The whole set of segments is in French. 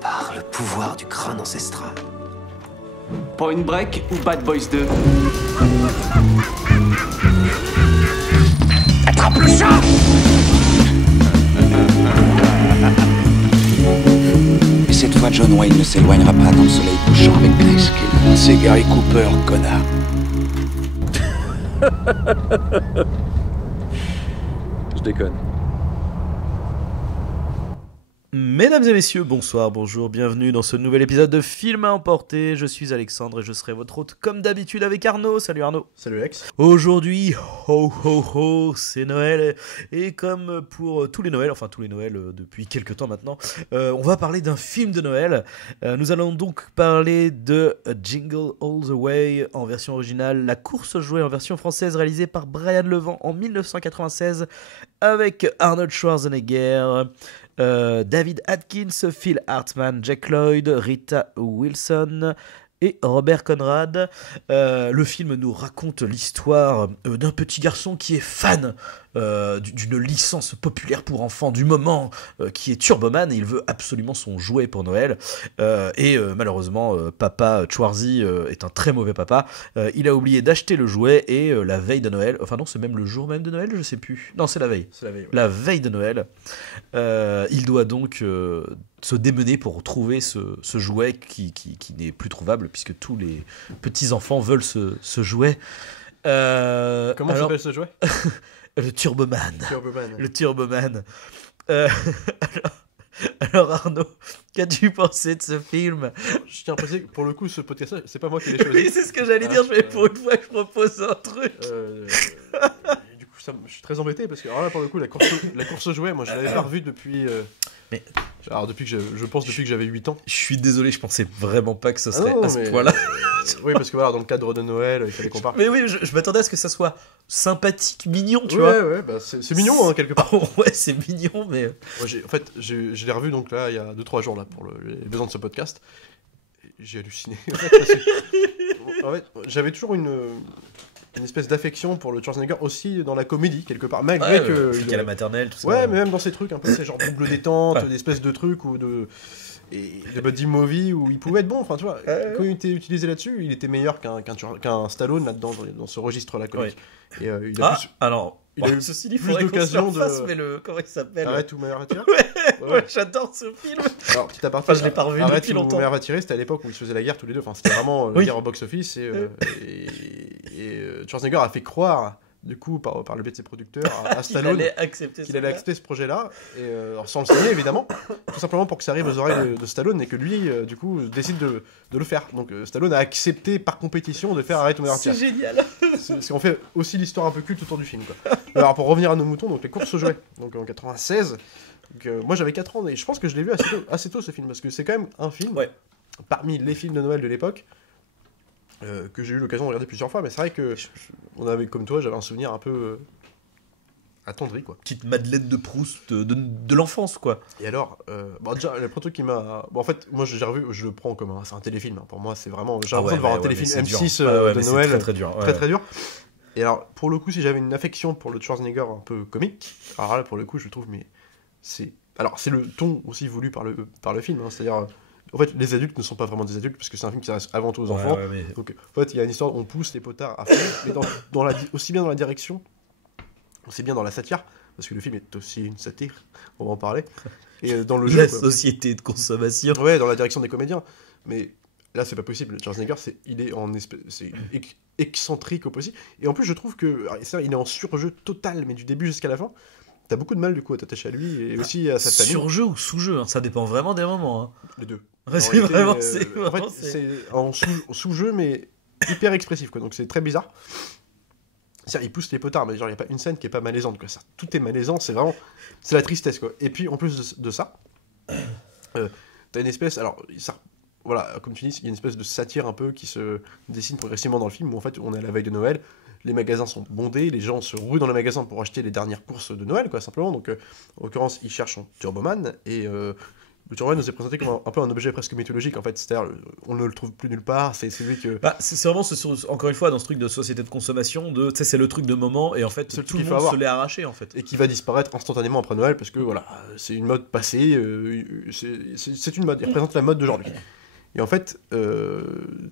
Par le pouvoir du crâne ancestral. Point Break ou Bad Boys 2? Attrape le chat! Et cette fois, John Wayne ne s'éloignera pas dans le soleil couchant avec Grayskull. C'est Gary Cooper, connard. Je déconne. Mesdames et messieurs, bonsoir, bonjour, bienvenue dans ce nouvel épisode de Film à emporter. Je suis Alexandre et je serai votre hôte comme d'habitude avec Arnaud. Salut Arnaud. Salut Alex. Aujourd'hui, ho ho ho, c'est Noël. Et comme pour tous les Noëls, enfin tous les Noëls depuis quelques temps maintenant, on va parler d'un film de Noël. Nous allons donc parler de Jingle All the Way en version originale, La course aux jouets en version française réalisée par Brian Levent en 1996 avec Arnold Schwarzenegger, David Atkins, Phil Hartman, Jack Lloyd, Rita Wilson et Robert Conrad. Le film nous raconte l'histoire d'un petit garçon qui est fan d'une licence populaire pour enfants du moment qui est Turboman, et il veut absolument son jouet pour Noël, et malheureusement papa Schwarzy est un très mauvais papa. Il a oublié d'acheter le jouet et la veille de Noël, enfin non, c'est même le jour même de Noël, je sais plus, non, c'est la veille, Ouais. la veille de Noël, il doit donc se démener pour trouver ce jouet qui n'est plus trouvable puisque tous les petits enfants veulent ce jouet. Comment s'appelle ce jouet? Le Turboman. Turboman. Le Turboman. Alors Arnaud, qu'as-tu pensé de ce film? Je tiens à préciser que pour le coup, ce podcast, c'est pas moi qui l'ai choisi. Oui, c'est ce que j'allais dire, mais pour une fois que je propose un truc. Du coup, je suis très embêté parce que alors là, pour le coup, la course aux jouets, moi, je l'avais pas revue depuis. Mais- Alors depuis que depuis que j'avais 8 ans. Je suis désolé, je pensais vraiment pas que ce serait non, à ce mais- point-là. Oui, parce que voilà, dans le cadre de Noël, il fallait qu'on parle. Mais oui, je m'attendais à ce que ça soit sympathique, mignon, tu Ouais, vois. ouais, bah c'est mignon hein, quelque part. Ouais, c'est mignon, mais... Moi, je l'ai revu donc là il y a 2-3 jours là pour les besoins de ce podcast. Et j'ai halluciné. En fait, j'avais toujours une espèce d'affection pour le Schwarzenegger aussi dans la comédie quelque part, malgré que à la maternelle, tout ça. ouais, mais même dans ces trucs un peu, c'est genre double détente, Ouais. des espèces de trucs ou de buddy movie où il pouvait être bon. Enfin, tu vois, quand il était utilisé là-dessus, il était meilleur qu'un Stallone là-dedans dans ce registre-là comique. Et il a plus. Alors, il a eu ceci dit, il plus faudrait qu'on se d'occasion refasse, de- mais comment il s'appelle? Arrête ou meilleur à tirer. Ouais, j'adore ce film. Alors, petit aparté, Enfin, je l'ai pas revu Arrête depuis ou longtemps. meilleur à tirer, c'était à l'époque où ils se faisaient la guerre tous les deux. Enfin, c'était vraiment la Oui. guerre au box-office. Et Schwarzenegger a fait croire, du coup, par le biais de ses producteurs, à Il Stallone allait accepter qu'il allait accepter ce projet-là, et alors sans le signer évidemment, tout simplement pour que ça arrive aux oreilles de Stallone et que lui, du coup, décide de le faire. Donc Stallone a accepté par compétition de faire Arrête ou meilleur C'est tir. génial. C'est ce qu'on fait aussi l'histoire un peu culte autour du film. Quoi. Alors pour revenir à nos moutons, donc les courses aux jouets, donc en 96. Donc, moi j'avais 4 ans et je pense que je l'ai vu assez tôt ce film parce que c'est quand même un film Ouais. parmi les films de Noël de l'époque. Que j'ai eu l'occasion de regarder plusieurs fois, mais c'est vrai que on avait, comme toi, j'avais un souvenir un peu attendri, quoi. Petite Madeleine de Proust de l'enfance, quoi. Et alors, bon, déjà, le premier truc qui m'a... Bon, en fait, moi, j'ai revu, je le prends comme c'est un téléfilm. Hein. Pour moi, c'est vraiment... J'ai l'impression de voir un téléfilm M6 de Noël. Très très dur. Très, très dur. Et alors, pour le coup, si j'avais une affection pour le Schwarzenegger un peu comique, alors là, pour le coup, je trouve, mais c'est... Alors, c'est le ton aussi voulu par le film, hein. C'est-à-dire... En fait, les adultes ne sont pas vraiment des adultes, parce que c'est un film qui s'adresse avant tout aux enfants. Donc, en fait, il y a une histoire où on pousse les potards à fond, mais aussi bien dans la direction, aussi bien dans la satire, parce que le film est aussi une satire, on va en parler, et dans le jeu, La quoi. société de consommation. Ouais, dans la direction des comédiens. Mais là, c'est pas possible. Schwarzenegger, il est en c'est excentrique au possible. Et en plus, je trouve que ça, il est en surjeu total, mais du début jusqu'à la fin. T'as beaucoup de mal, du coup, à t'attacher à lui et aussi à sa famille. Surjeu ou sous-jeu, hein, ça dépend vraiment des moments. Hein. Les deux. Ouais, En c'est réalité, vraiment, en vraiment, fait, c'est en sous-jeu, mais hyper expressif, quoi. Donc c'est très bizarre. C'est-à-dire, il pousse les potards, mais genre, il n'y a pas une scène qui est pas malaisante, quoi. Tout est malaisant, c'est vraiment... C'est la tristesse, quoi. Et puis, en plus de ça, t'as une espèce... Alors, voilà, comme tu dis, il y a une espèce de satire un peu qui se dessine progressivement dans le film, où en fait, on est à la veille de Noël, les magasins sont bondés, les gens se ruent dans les magasins pour acheter les dernières courses de Noël, quoi, simplement. Donc, en l'occurrence, ils cherchent un Turboman, et le tueur nous est présenté comme un peu un objet presque mythologique en fait, c'est-à-dire on ne le trouve plus nulle part, c'est lui que... Bah, c'est vraiment, encore une fois, dans ce truc de société de consommation, tu sais, c'est le truc de moment, et en fait, C'est le tout truc le qu'il faut monde avoir. se l'est arraché, en fait. Et qui va disparaître instantanément après Noël, parce que voilà, c'est une mode passée, c'est une mode, il représente la mode d'aujourd'hui. Et en fait,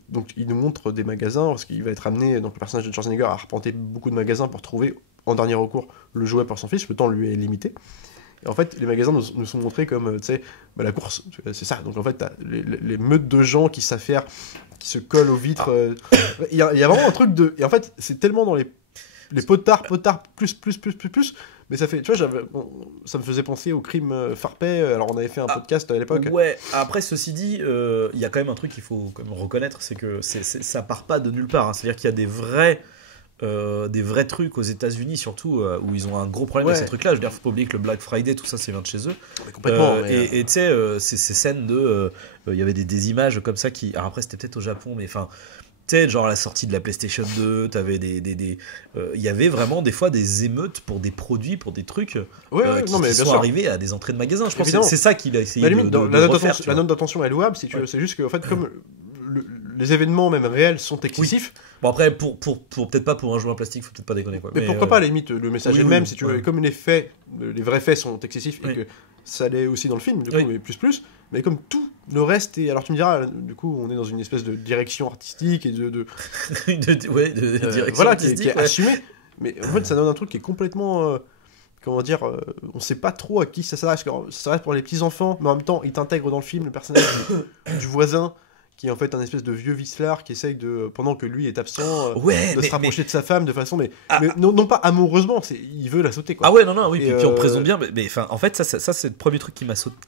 donc il nous montre des magasins, parce qu'il va être amené, donc le personnage de Schwarzenegger, à arpenter beaucoup de magasins pour trouver, en dernier recours, le jouet pour son fils, le temps lui est limité. Et en fait, les magasins nous sont montrés comme, tu sais, bah, la course, c'est ça. Donc en fait, t'as les meutes de gens qui s'affairent, qui se collent aux vitres. Il y a vraiment un truc de... Et en fait, c'est tellement dans les potards, plus, mais ça fait... Tu vois, ça me faisait penser au crime Farpet, alors on avait fait un podcast à l'époque. Ouais, après, ceci dit, il y a quand même un truc qu'il faut quand même reconnaître, c'est que ça part pas de nulle part, hein. C'est-à-dire qu'il y a des vrais trucs aux États-Unis surtout où ils ont un gros problème avec ces trucs-là. Je veux dire, faut pas oublier que le Black Friday, tout ça, c'est vient de chez eux. Mais complètement. Et tu sais, ces scènes de, il y avait des images comme ça qui, alors après c'était peut-être au Japon, mais enfin, tu sais, genre à la sortie de la PlayStation 2, t'avais il y avait vraiment des fois des émeutes pour des produits, pour des trucs qui sont arrivés à des entrées de magasins. Je pense que c'est ça qu'il a essayé de refaire. La note d'attention est louable, si tu veux. C'est juste que en fait, comme les événements même réels sont excessifs. Oui. Bon après, pour peut-être pas pour un jouet en plastique, faut peut-être pas déconner quoi. Mais pourquoi pas, à la limite, le message est le même, si tu veux. Et comme les vrais faits sont excessifs et que ça l'est aussi dans le film, du coup, mais plus. Mais comme tout le reste, et alors tu me diras, du coup, on est dans une espèce de direction artistique et de direction voilà, artistique, qui est assumée. Mais en fait, ça donne un truc qui est complètement... comment dire, on sait pas trop à qui ça s'adresse. Ça s'adresse pour les petits enfants, mais en même temps, il t'intègre dans le film le personnage du voisin, qui est en fait un espèce de vieux vicelard qui essaye de, pendant que lui est absent, de se rapprocher de sa femme de façon, mais non pas amoureusement, il veut la sauter quoi. Ah ouais, non, oui, puis on présente bien, mais enfin, en fait, ça c'est le premier truc qui m'a sauté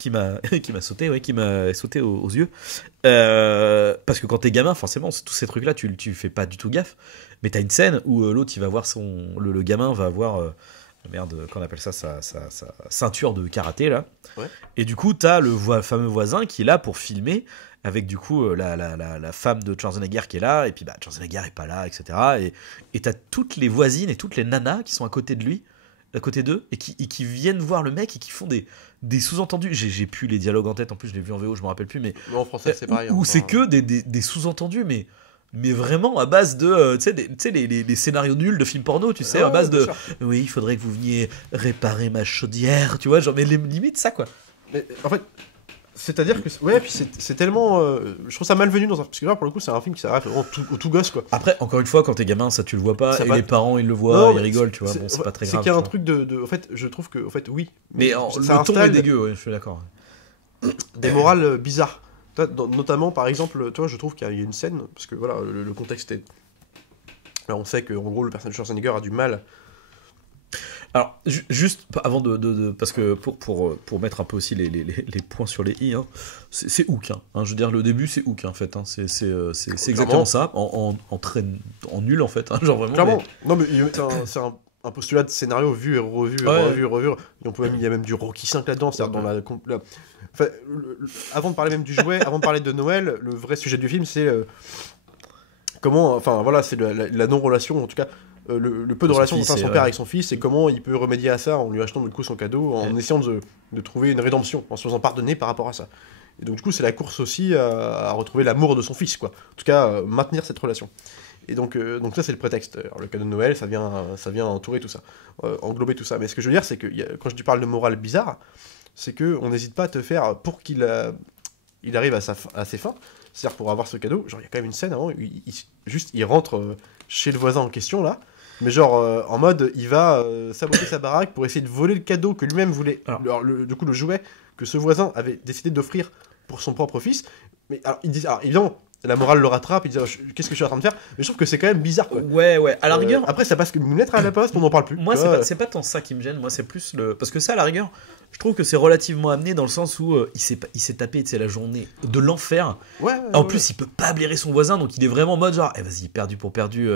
aux yeux, parce que quand t'es gamin, forcément, tous ces trucs-là, tu fais pas du tout gaffe, mais t'as une scène où l'autre, il va voir le gamin va voir qu'on appelle ça, sa ceinture de karaté là, et du coup, t'as le fameux voisin qui est là pour filmer, avec du coup la femme de Schwarzenegger qui est là, et puis Schwarzenegger est pas là, etc. Et t'as toutes les voisines et toutes les nanas qui sont à côté de lui, à côté d'eux, et qui viennent voir le mec et qui font des sous-entendus. J'ai plus les dialogues en tête, en plus je l'ai vu en VO, je me rappelle plus, mais en français c'est pareil. Où c'est que des sous-entendus, mais vraiment à base de tu sais les scénarios nuls de films porno, tu sais, à base de oui, il faudrait que vous veniez réparer ma chaudière, tu vois, genre, mais limite ça quoi. Mais en fait, c'est-à-dire que puis c'est tellement je trouve ça malvenu parce que là pour le coup c'est un film qui s'arrête vraiment au tout gosse quoi. Après encore une fois, quand t'es gamin, ça tu le vois pas, et les parents ils le voient, ils rigolent, tu vois, bon, c'est pas très grave. C'est qu'il y a un truc de en fait, je trouve que en fait oui, mais le ton est dégueu, je suis d'accord. Des morales bizarres. Notamment par exemple, toi je trouve qu'il y a une scène, parce que voilà, le contexte est là, on sait que en gros le personnage de Schwarzenegger a du mal. Alors, juste avant parce que pour mettre un peu aussi les points sur les i, hein, c'est Hook. Hein, je veux dire, le début, c'est Hook, en fait. Hein, c'est exactement ça, en nul, en fait. Hein, genre vraiment. Clairement. Non, mais c'est un postulat de scénario vu et revu. Et il y a même du Rocky 5 là-dedans. C'est-à-dire dans enfin, avant de parler même du jouet, avant de parler de Noël, le vrai sujet du film, c'est comment. Enfin, voilà, c'est la non-relation, en tout cas. Le peu de relation qu'ont son père avec son fils, et comment il peut remédier à ça en lui achetant du coup son cadeau, en essayant de trouver une rédemption, en se faisant pardonner par rapport à ça. Et donc du coup c'est la course aussi à retrouver l'amour de son fils, quoi. En tout cas maintenir cette relation. Et donc ça c'est le prétexte. Alors, le cadeau de Noël, ça vient entourer tout ça, englober tout ça. Mais ce que je veux dire, c'est que quand je parle de morale bizarre, c'est que on n'hésite pas à te faire pour qu'il arrive à ses fins. C'est-à-dire pour avoir ce cadeau, genre il y a quand même une scène avant, il rentre chez le voisin en question là. Mais genre, en mode, il va saboter sa baraque pour essayer de voler le cadeau que lui-même voulait. Alors, du coup, le jouet que ce voisin avait décidé d'offrir pour son propre fils. Mais alors, évidemment, la morale le rattrape, il dit qu'est-ce que je suis en train de faire. Mais je trouve que c'est quand même bizarre, quoi. Ouais, à la rigueur. Après, ça passe qu'une lettre à la poste, on n'en parle plus. Moi, c'est pas tant ça qui me gêne, moi, c'est plus le. Parce que ça, à la rigueur, je trouve que c'est relativement amené dans le sens où il s'est tapé, tu sais, la journée de l'enfer. En plus, il peut pas blairer son voisin, donc il est vraiment en mode genre, vas-y, perdu pour perdu.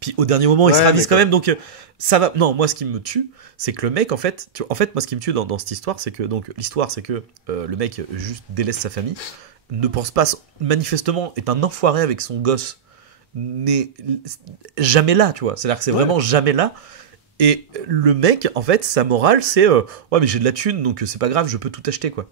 Puis au dernier moment, il se ravise quand même, donc ça va. Non, moi, ce qui me tue, c'est que le mec, en fait, moi, ce qui me tue dans cette histoire, c'est que, donc, l'histoire, c'est que le mec juste délaisse sa famille, ne pense pas, manifestement, est un enfoiré avec son gosse, n'est jamais là, tu vois. C'est-à-dire que c'est vraiment jamais là. Et le mec, en fait, sa morale, c'est ouais, mais j'ai de la thune, donc c'est pas grave, je peux tout acheter, quoi.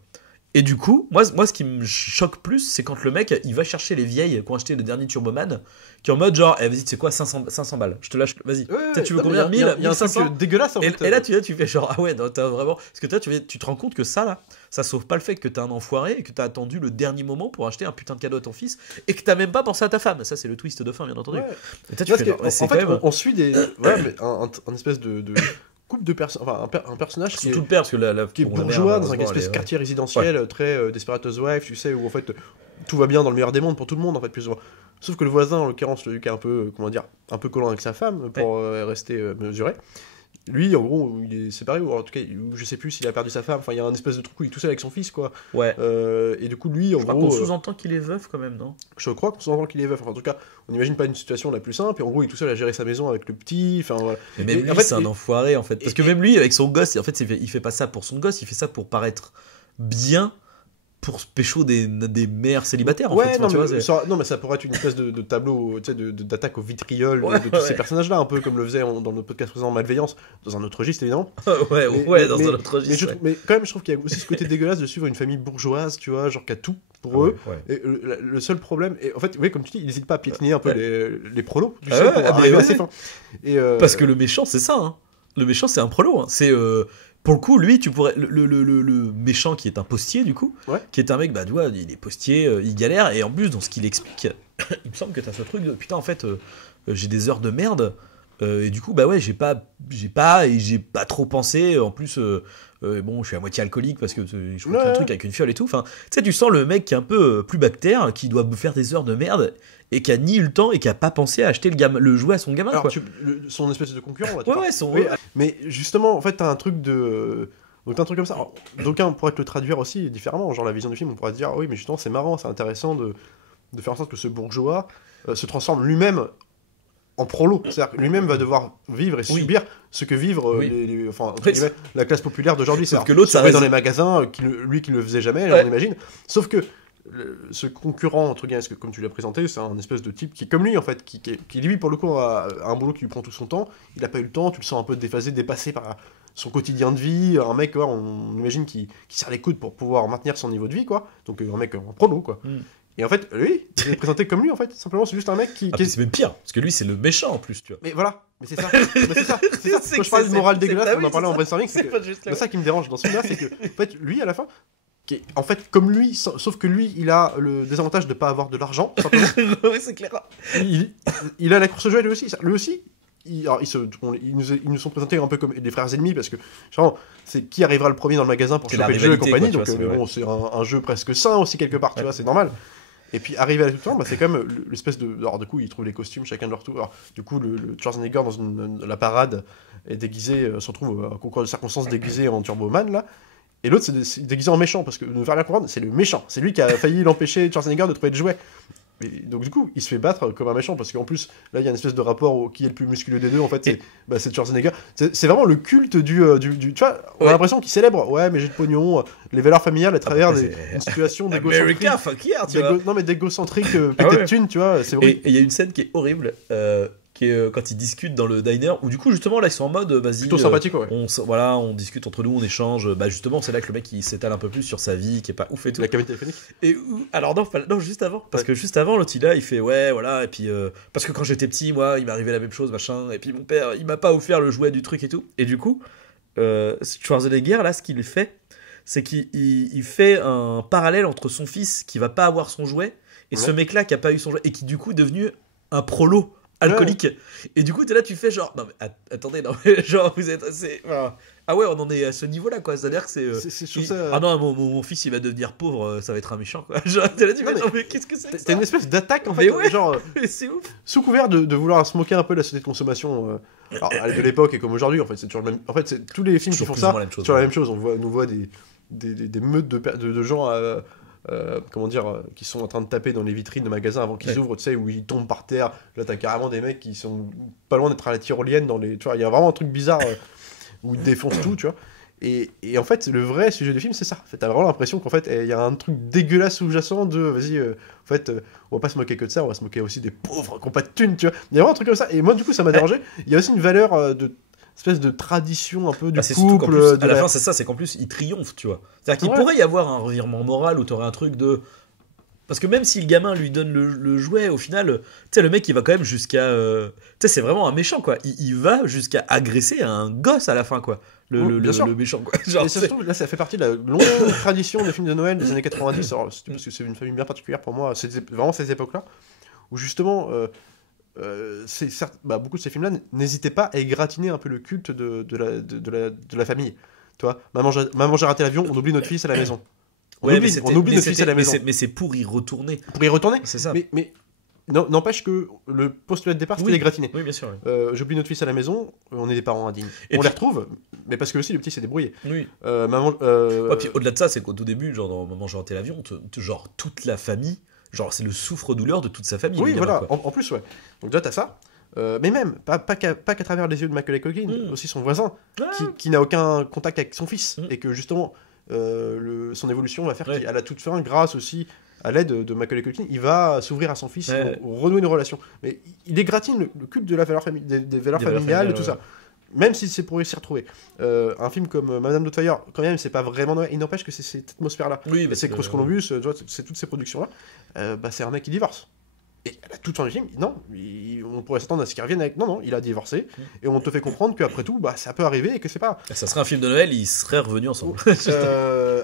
Et du coup, moi, ce qui me choque plus, c'est quand le mec, il va chercher les vieilles qui ont acheté le dernier Turboman, qui est en mode genre, eh, vas-y, tu sais quoi, 500 balles, je te lâche, vas-y. Ouais, Tu veux non, combien? mais il y a 1000, un truc 1500? dégueulasse en fait. Et là, tu fais genre, ah ouais, non, t'as vraiment. Parce que toi, tu te rends compte que ça, là, ça sauve pas le fait que t'es un enfoiré et que t'as attendu le dernier moment pour acheter un putain de cadeau à ton fils et que t'as même pas pensé à ta femme. Ça, c'est le twist de fin, bien entendu. Ouais. Et toi, tu Parce fais que, genre, c'est en quand fait, même. on suit des. Voilà, mais un espèce de couple de personnes. Enfin, un personnage qui Surtout est, le père, parce que qui est bon, la mère, bourgeois dans un malheureusement, espèce de elle est- quartier résidentiel très Desperate Housewives, tu sais, où en fait tout va bien dans le meilleur des mondes pour tout le monde, en fait, plus ou moins. Sauf que le voisin, en l'occurrence, celui qui est un peu, comment dire, un peu collant avec sa femme pour rester mesuré. Lui, en gros, il est séparé, ou en tout cas, je sais plus s'il a perdu sa femme. Enfin, il y a un espèce de truc où il est tout seul avec son fils, quoi. Ouais. Et du coup, lui, en Je crois gros, qu'on sous-entend qu'il est veuf quand même, non? je crois qu'on s'entend qu'il est veuf. Enfin, en tout cas, on n'imagine pas une situation la plus simple. Et en gros, il est tout seul à gérer sa maison avec le petit. Enfin, voilà. Mais même Et, lui, en fait, c'est un et- enfoiré en fait. Parce que même lui, avec son gosse, en fait, il fait pas ça pour son gosse, il fait ça pour paraître bien pour se pécho des mères célibataires en Ouais, fait. non, Enfin, tu mais, vois, c'est- non, mais ça pourrait être une espèce de tableau, tu sais, d'attaque au vitriol Ouais, de tous ces ouais. personnages-là, un peu comme le faisait dans notre podcast précédent Malveillance, dans un autre registre évidemment. ouais, Mais- ouais, mais- dans mais- un autre Mais, registre. mais quand même, je trouve qu'il y a aussi ce côté dégueulasse de suivre une famille bourgeoise, tu vois, genre qui a tout pour eux. Ouais. Et le seul problème, et en fait, oui, comme tu dis, il n'hésite pas à piétiner un peu Ouais. les prolos, tu Ah sais, ouais, pour ah, mais arriver à ouais. ses fins. Et, Parce que le méchant, c'est ça. Hein. Le méchant, c'est un prolo. Hein. C'est pour le coup, lui, tu pourrais le méchant qui est un postier du coup, Ouais. qui est un mec, bah tu vois, il est postier, il galère et en plus dans ce qu'il explique, il me semble que t'as ce truc de putain en fait, j'ai des heures de merde et du coup bah ouais j'ai pas trop pensé. En plus bon, je suis à moitié alcoolique parce que je fais Ouais. un truc avec une fiole et tout. Enfin, tu sais, tu sens le mec qui est un peu plus bactère, qui doit faire des heures de merde et qui a ni eu le temps et qui a pas pensé à acheter le jouet à son gamin. alors, Quoi. son espèce de concurrent, là, tu Ouais, vois. ouais, son. Oui, mais justement, en fait, t'as un truc de. Donc t'as un truc comme ça. Alors, d'aucuns pourraient te le traduire aussi différemment. Genre la vision du film, on pourrait se dire, ah oui, mais justement, c'est marrant, c'est intéressant de faire en sorte que ce bourgeois se transforme lui-même en prolo. C'est-à-dire que lui-même va devoir vivre et Oui. subir ce que vivent Oui. enfin, entre Oui, guillemets, la classe populaire d'aujourd'hui. Sauf C'est-à-dire que l'autre, ça surveiller dans reste- les magasins, lui qui ne le faisait jamais, Ouais. on imagine. Sauf que ce concurrent, entre guillemets, parce que comme tu l'as présenté, c'est un espèce de type qui est comme lui en fait, qui lui pour le coup a un boulot qui lui prend tout son temps. Il n'a pas eu le temps, tu le sens un peu déphasé, dépassé par son quotidien de vie. Un mec, ouais, on imagine qui serre les coudes pour pouvoir maintenir son niveau de vie, quoi. Donc un mec en prolo, quoi. Mm. Et en fait, lui, il est présenté comme lui en fait. Simplement, c'est juste un mec qui Ah, puis c'est même pire, parce que lui, c'est le méchant en plus, tu vois. Mais voilà, mais c'est ça. Mais c'est ça. C'est ça. C'est Quand que je parlais de c'est- morale c'est- dégueulasse, ah on oui, en parlait c'est en ça. brainstorming. C'est pas juste là. C'est ça qui me dérange dans ce film-là, c'est que en fait, lui à la fin, qui est, en fait, comme lui, sauf que lui, il a le désavantage de pas avoir de l'argent. Simplement. Oui, c'est clair. Il a la course au jouet lui aussi. Lui aussi. Alors, ils nous sont présentés un peu comme des frères ennemis parce que genre, c'est qui arrivera le premier dans le magasin pour C'est la choper le jeu et rivalité, compagnie. quoi, tu Donc vois, c'est bon, c'est un jeu presque sain aussi quelque part, tu vois, c'est normal. Et puis arrivé à tout le temps, bah, c'est quand même l'espèce de. Alors du coup, ils trouvent les costumes chacun de leur tour. Alors, du coup, le Schwarzenegger dans la parade est déguisé, se retrouve à un concours de circonstances déguisé en Turboman là. Et l'autre, c'est déguisé en méchant, parce que ne faire rien comprendre, c'est le méchant. C'est lui qui a failli l'empêcher, Schwarzenegger, de trouver le jouet. Et donc, du coup, il se fait battre comme un méchant, parce qu'en plus, là, il y a une espèce de rapport au qui est le plus musculeux des deux, en fait, c'est Schwarzenegger. C'est vraiment le culte du. Tu vois, on a Ouais. l'impression qu'il célèbre, ouais, mais j'ai de pognon, les valeurs familiales à travers Après, une situation d'égocentrique. America, fuck yeah, tu vois. Non, mais d'égocentrique, Ah pété ouais. de thunes, tu vois, c'est horrible. Et il y a une scène qui est horrible, qui est quand ils discutent dans le diner, où du coup, justement, là, ils sont en mode, vas-y. Plutôt sympathique, ouais. Voilà, on discute entre nous, on échange. Bah, justement, c'est là que le mec il s'étale un peu plus sur sa vie, qui est pas ouf et tout. La cabine téléphonique. Et alors non, juste avant, parce que juste avant, l'autre il fait ouais, voilà, et puis parce que quand j'étais petit, moi, il m'arrivait la même chose, machin, et puis mon père, il m'a pas offert le jouet du truc et tout. Et du coup, Schwarzenegger là, ce qu'il fait, c'est qu'il fait un parallèle entre son fils qui va pas avoir son jouet et ce Ouais. mec-là qui a pas eu son jouet et qui du coup est devenu un prolo alcoolique. Et du coup, t'es là, tu fais genre non mais attendez, non mais genre vous êtes assez. Enfin, ah ouais, on en est à ce niveau-là quoi. C'est-à-dire que c'est. Je trouve il- ça- Ah non, mon fils il va devenir pauvre, ça va être un méchant quoi. Genre, t'es là, tu Non, fais mais non mais qu'est-ce que c'est que T'as ça une espèce d'attaque, en Mais fait, ouais. genre. Mais c'est ouf. Sous couvert de vouloir se moquer un peu de la société de consommation alors, de l'époque et comme aujourd'hui, en fait, c'est toujours le même. En fait, c'est tous les films qui Toujours font plus ça, ou moins la même chose, sur la ouais. même chose. On nous voit des meutes de gens, comment dire, qui sont en train de taper dans les vitrines de magasins avant qu'ils Ouais. ouvrent, tu sais, où ils tombent par terre. Là, t'as carrément des mecs qui sont pas loin d'être à la tyrolienne dans les. Tu vois, il y a vraiment un truc bizarre où ils défoncent tout, tu vois. Et en fait, le vrai sujet du film, c'est ça. En fait, t'as vraiment l'impression qu'en fait, il y a un truc dégueulasse sous-jacent de, vas-y, en fait, on va pas se moquer que de ça, on va se moquer aussi des pauvres qui ont pas de thunes, tu vois. Il y a vraiment un truc comme ça. Et moi, du coup, ça m'a dérangé. Il y a aussi une valeur de. espèce de tradition un peu du c'est surtout qu'en couple. plus, de à la fin, c'est ça, c'est qu'en plus, il triomphe, tu vois. C'est-à-dire qu'il pourrait y avoir un revirement moral où t'aurais un truc de. Parce que même si le gamin lui donne le jouet, au final, tu sais, le mec, il va quand même jusqu'à. Tu sais, c'est vraiment un méchant, quoi. Il va jusqu'à agresser un gosse à la fin, quoi. Bien sûr. Le méchant, quoi. Genre, Et ça se trouve, là, ça fait partie de la longue tradition des films de Noël des années 90. Alors, c'est parce que c'est une famille bien particulière pour moi. C'est vraiment ces époques-là où justement, beaucoup de ces films-là n'hésitaient pas à égratigner un peu le culte de la famille. Tu vois, maman, j'ai raté l'avion, on oublie notre fils à la maison. On oublie notre fils à la maison. Mais c'est pour y retourner. Pour y retourner. C'est ça. Mais n'empêche que le postulat de départ, c'était égratigné. Oui, bien sûr. J'oublie notre fils à la maison, on est des parents indignes. Et on puis- les retrouve, mais parce que aussi le petit s'est débrouillé. Oui. Maman. Ouais, puis au-delà de ça, c'est qu'au tout début, genre dans Maman j'ai raté l'avion, genre toute la famille, genre c'est le souffre-douleur de toute sa famille. Oui, le gamin, voilà, quoi. en plus, ouais. Donc déjà, t'as ça. Mais même, pas qu'à travers les yeux de Macaulay Culkin, aussi son voisin, qui n'a aucun contact avec son fils, et que justement, son évolution va faire qu'à la toute fin, grâce aussi à l'aide de Macaulay Culkin, il va s'ouvrir à son fils, renouer une relation. Mais il égratigne le culte de la valeur des valeurs familiales et tout ça. Même si c'est pour s'y retrouver. Un film comme Madame Doubtfire, quand même, c'est pas vraiment Noël. Il n'empêche que c'est cette atmosphère-là. Oui, c'est Cross Columbus, tu vois, c'est toutes ces productions-là. C'est un mec qui divorce. Et à la toute fin du film, non, on pourrait s'attendre à ce qu'il revienne avec. Non, il a divorcé. Et on te fait comprendre qu'après tout, ça peut arriver et que c'est pas. Ça serait un film de Noël, ils seraient revenus ensemble.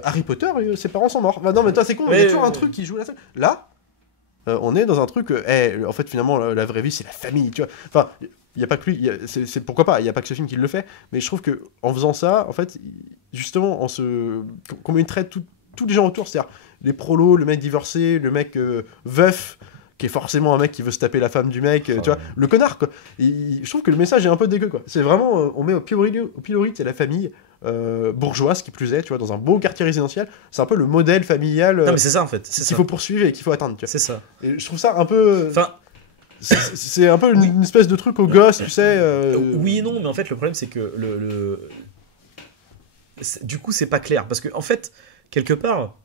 Harry Potter, ses parents sont morts. Bah non, mais toi, c'est con, il y a toujours un truc qui joue là-dessus. Là, on est dans un truc. En fait, finalement, la vraie vie, c'est la famille, tu vois. Enfin, il n'y a pas que lui, c'est pourquoi pas, il n'y a pas que ce film qui le fait, mais je trouve qu'en faisant ça, en fait, justement, comme il traite tous les gens autour, c'est-à-dire les prolos, le mec divorcé, le mec veuf, qui est forcément un mec qui veut se taper la femme du mec, tu vois, le connard, quoi. Je trouve que le message est un peu dégueu, quoi. C'est vraiment, on met au pilori, c'est la famille bourgeoise, qui plus est, tu vois, dans un beau quartier résidentiel, c'est un peu le modèle familial Non, mais c'est ça, en fait. qu'il faut poursuivre et qu'il faut atteindre, tu vois. C'est ça. Et je trouve ça un peu... Enfin... C'est un peu une espèce de truc au gosse, tu sais. Oui et non, mais en fait, le problème, c'est que du coup, c'est pas clair. Parce que, en fait, quelque part,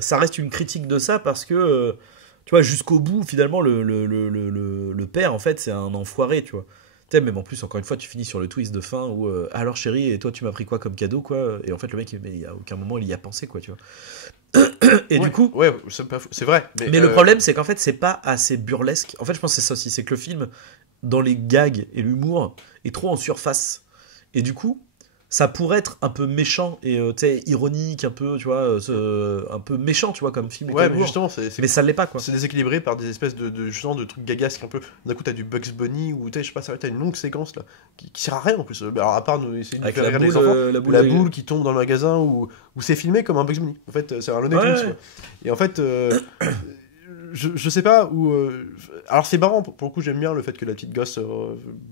ça reste une critique de ça parce que, tu vois, jusqu'au bout, finalement, le père, en fait, c'est un enfoiré, tu vois. Tu sais, même en plus, encore une fois, tu finis sur le twist de fin où, alors chérie, et toi, tu m'as pris quoi comme cadeau, quoi. Et en fait, le mec, mais à aucun moment, il y a pensé, quoi, tu vois. Et du coup... Ouais, c'est vrai. Mais le problème, c'est qu'en fait, c'est pas assez burlesque. En fait, je pense que c'est ça aussi. C'est que le film, dans les gags et l'humour, est trop en surface. Et du coup, ça pourrait être un peu méchant et ironique, un peu, tu vois, un peu méchant, tu vois, comme film. Ouais, mais justement, mais ça l'est pas, quoi. C'est déséquilibré par des espèces justement, de trucs gagasques un peu. D'un coup, t'as du Bugs Bunny ou je sais pas, t'as une longue séquence là qui sert à rien en plus. Alors, à part essayer de faire regarder les enfants, la boule qui tombe dans le magasin où c'est filmé comme un Bugs Bunny. En fait, c'est un Looney Tunes. Ouais. Et en fait, je sais pas où. Alors, c'est marrant, pour le coup, j'aime bien le fait que la petite gosse,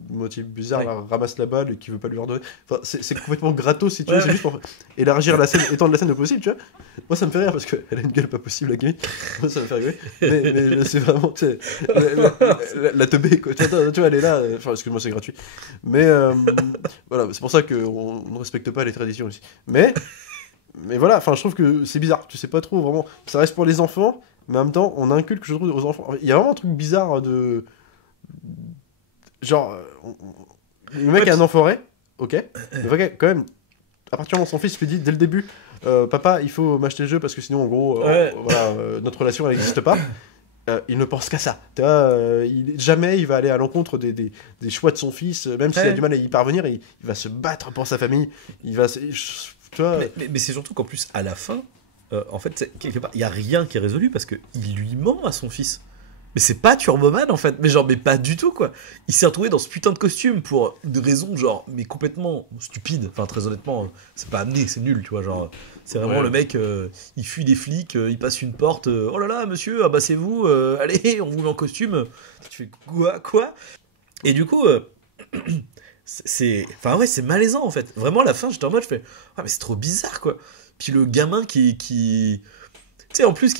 motif bizarre, là, ramasse la balle et qui veut pas lui redonner. Enfin, c'est complètement gratos, si tu veux, c'est juste pour élargir la scène, étendre la scène au possible, tu vois. Moi, ça me fait rire parce qu'elle a une gueule pas possible, la gamine. Moi, ça me fait rigoler. Mais c'est vraiment, tu sais, la teubée, quoi. Tu vois, elle est là. Enfin, excuse-moi, c'est gratuit. Mais voilà, c'est pour ça qu'on ne respecte pas les traditions aussi. Mais voilà, enfin, je trouve que c'est bizarre. Tu sais pas trop vraiment. Ça reste pour les enfants. Mais en même temps, on inculque, je trouve, aux enfants. Il y a vraiment un truc bizarre de. Genre. Le mec est un enfoiré, ok. Le vrai, quand même, à partir du moment où son fils lui dit dès le début papa, il faut m'acheter le jeu parce que sinon, en gros, voilà, notre relation n'existe pas. Il ne pense qu'à ça. Jamais il va aller à l'encontre des choix de son fils, même s'il a du mal à y parvenir, il va se battre pour sa famille. Tu vois. Mais c'est surtout qu'en plus, à la fin. En fait, quelque part, il n'y a rien qui est résolu parce qu'il lui ment à son fils. Mais c'est pas Turboman en fait, mais pas du tout quoi. Il s'est retrouvé dans ce putain de costume pour des raisons genre, mais complètement stupides. Enfin, très honnêtement, c'est pas amené, c'est nul, tu vois. Genre, c'est vraiment le mec, il fuit des flics, il passe une porte, oh là là, monsieur, abassez-vous, allez, on vous met en costume. Tu fais quoi. Et du coup, c'est malaisant en fait. Vraiment, à la fin, j'étais en mode, je fais, mais c'est trop bizarre quoi. Puis le gamin qui... Tu sais, en plus,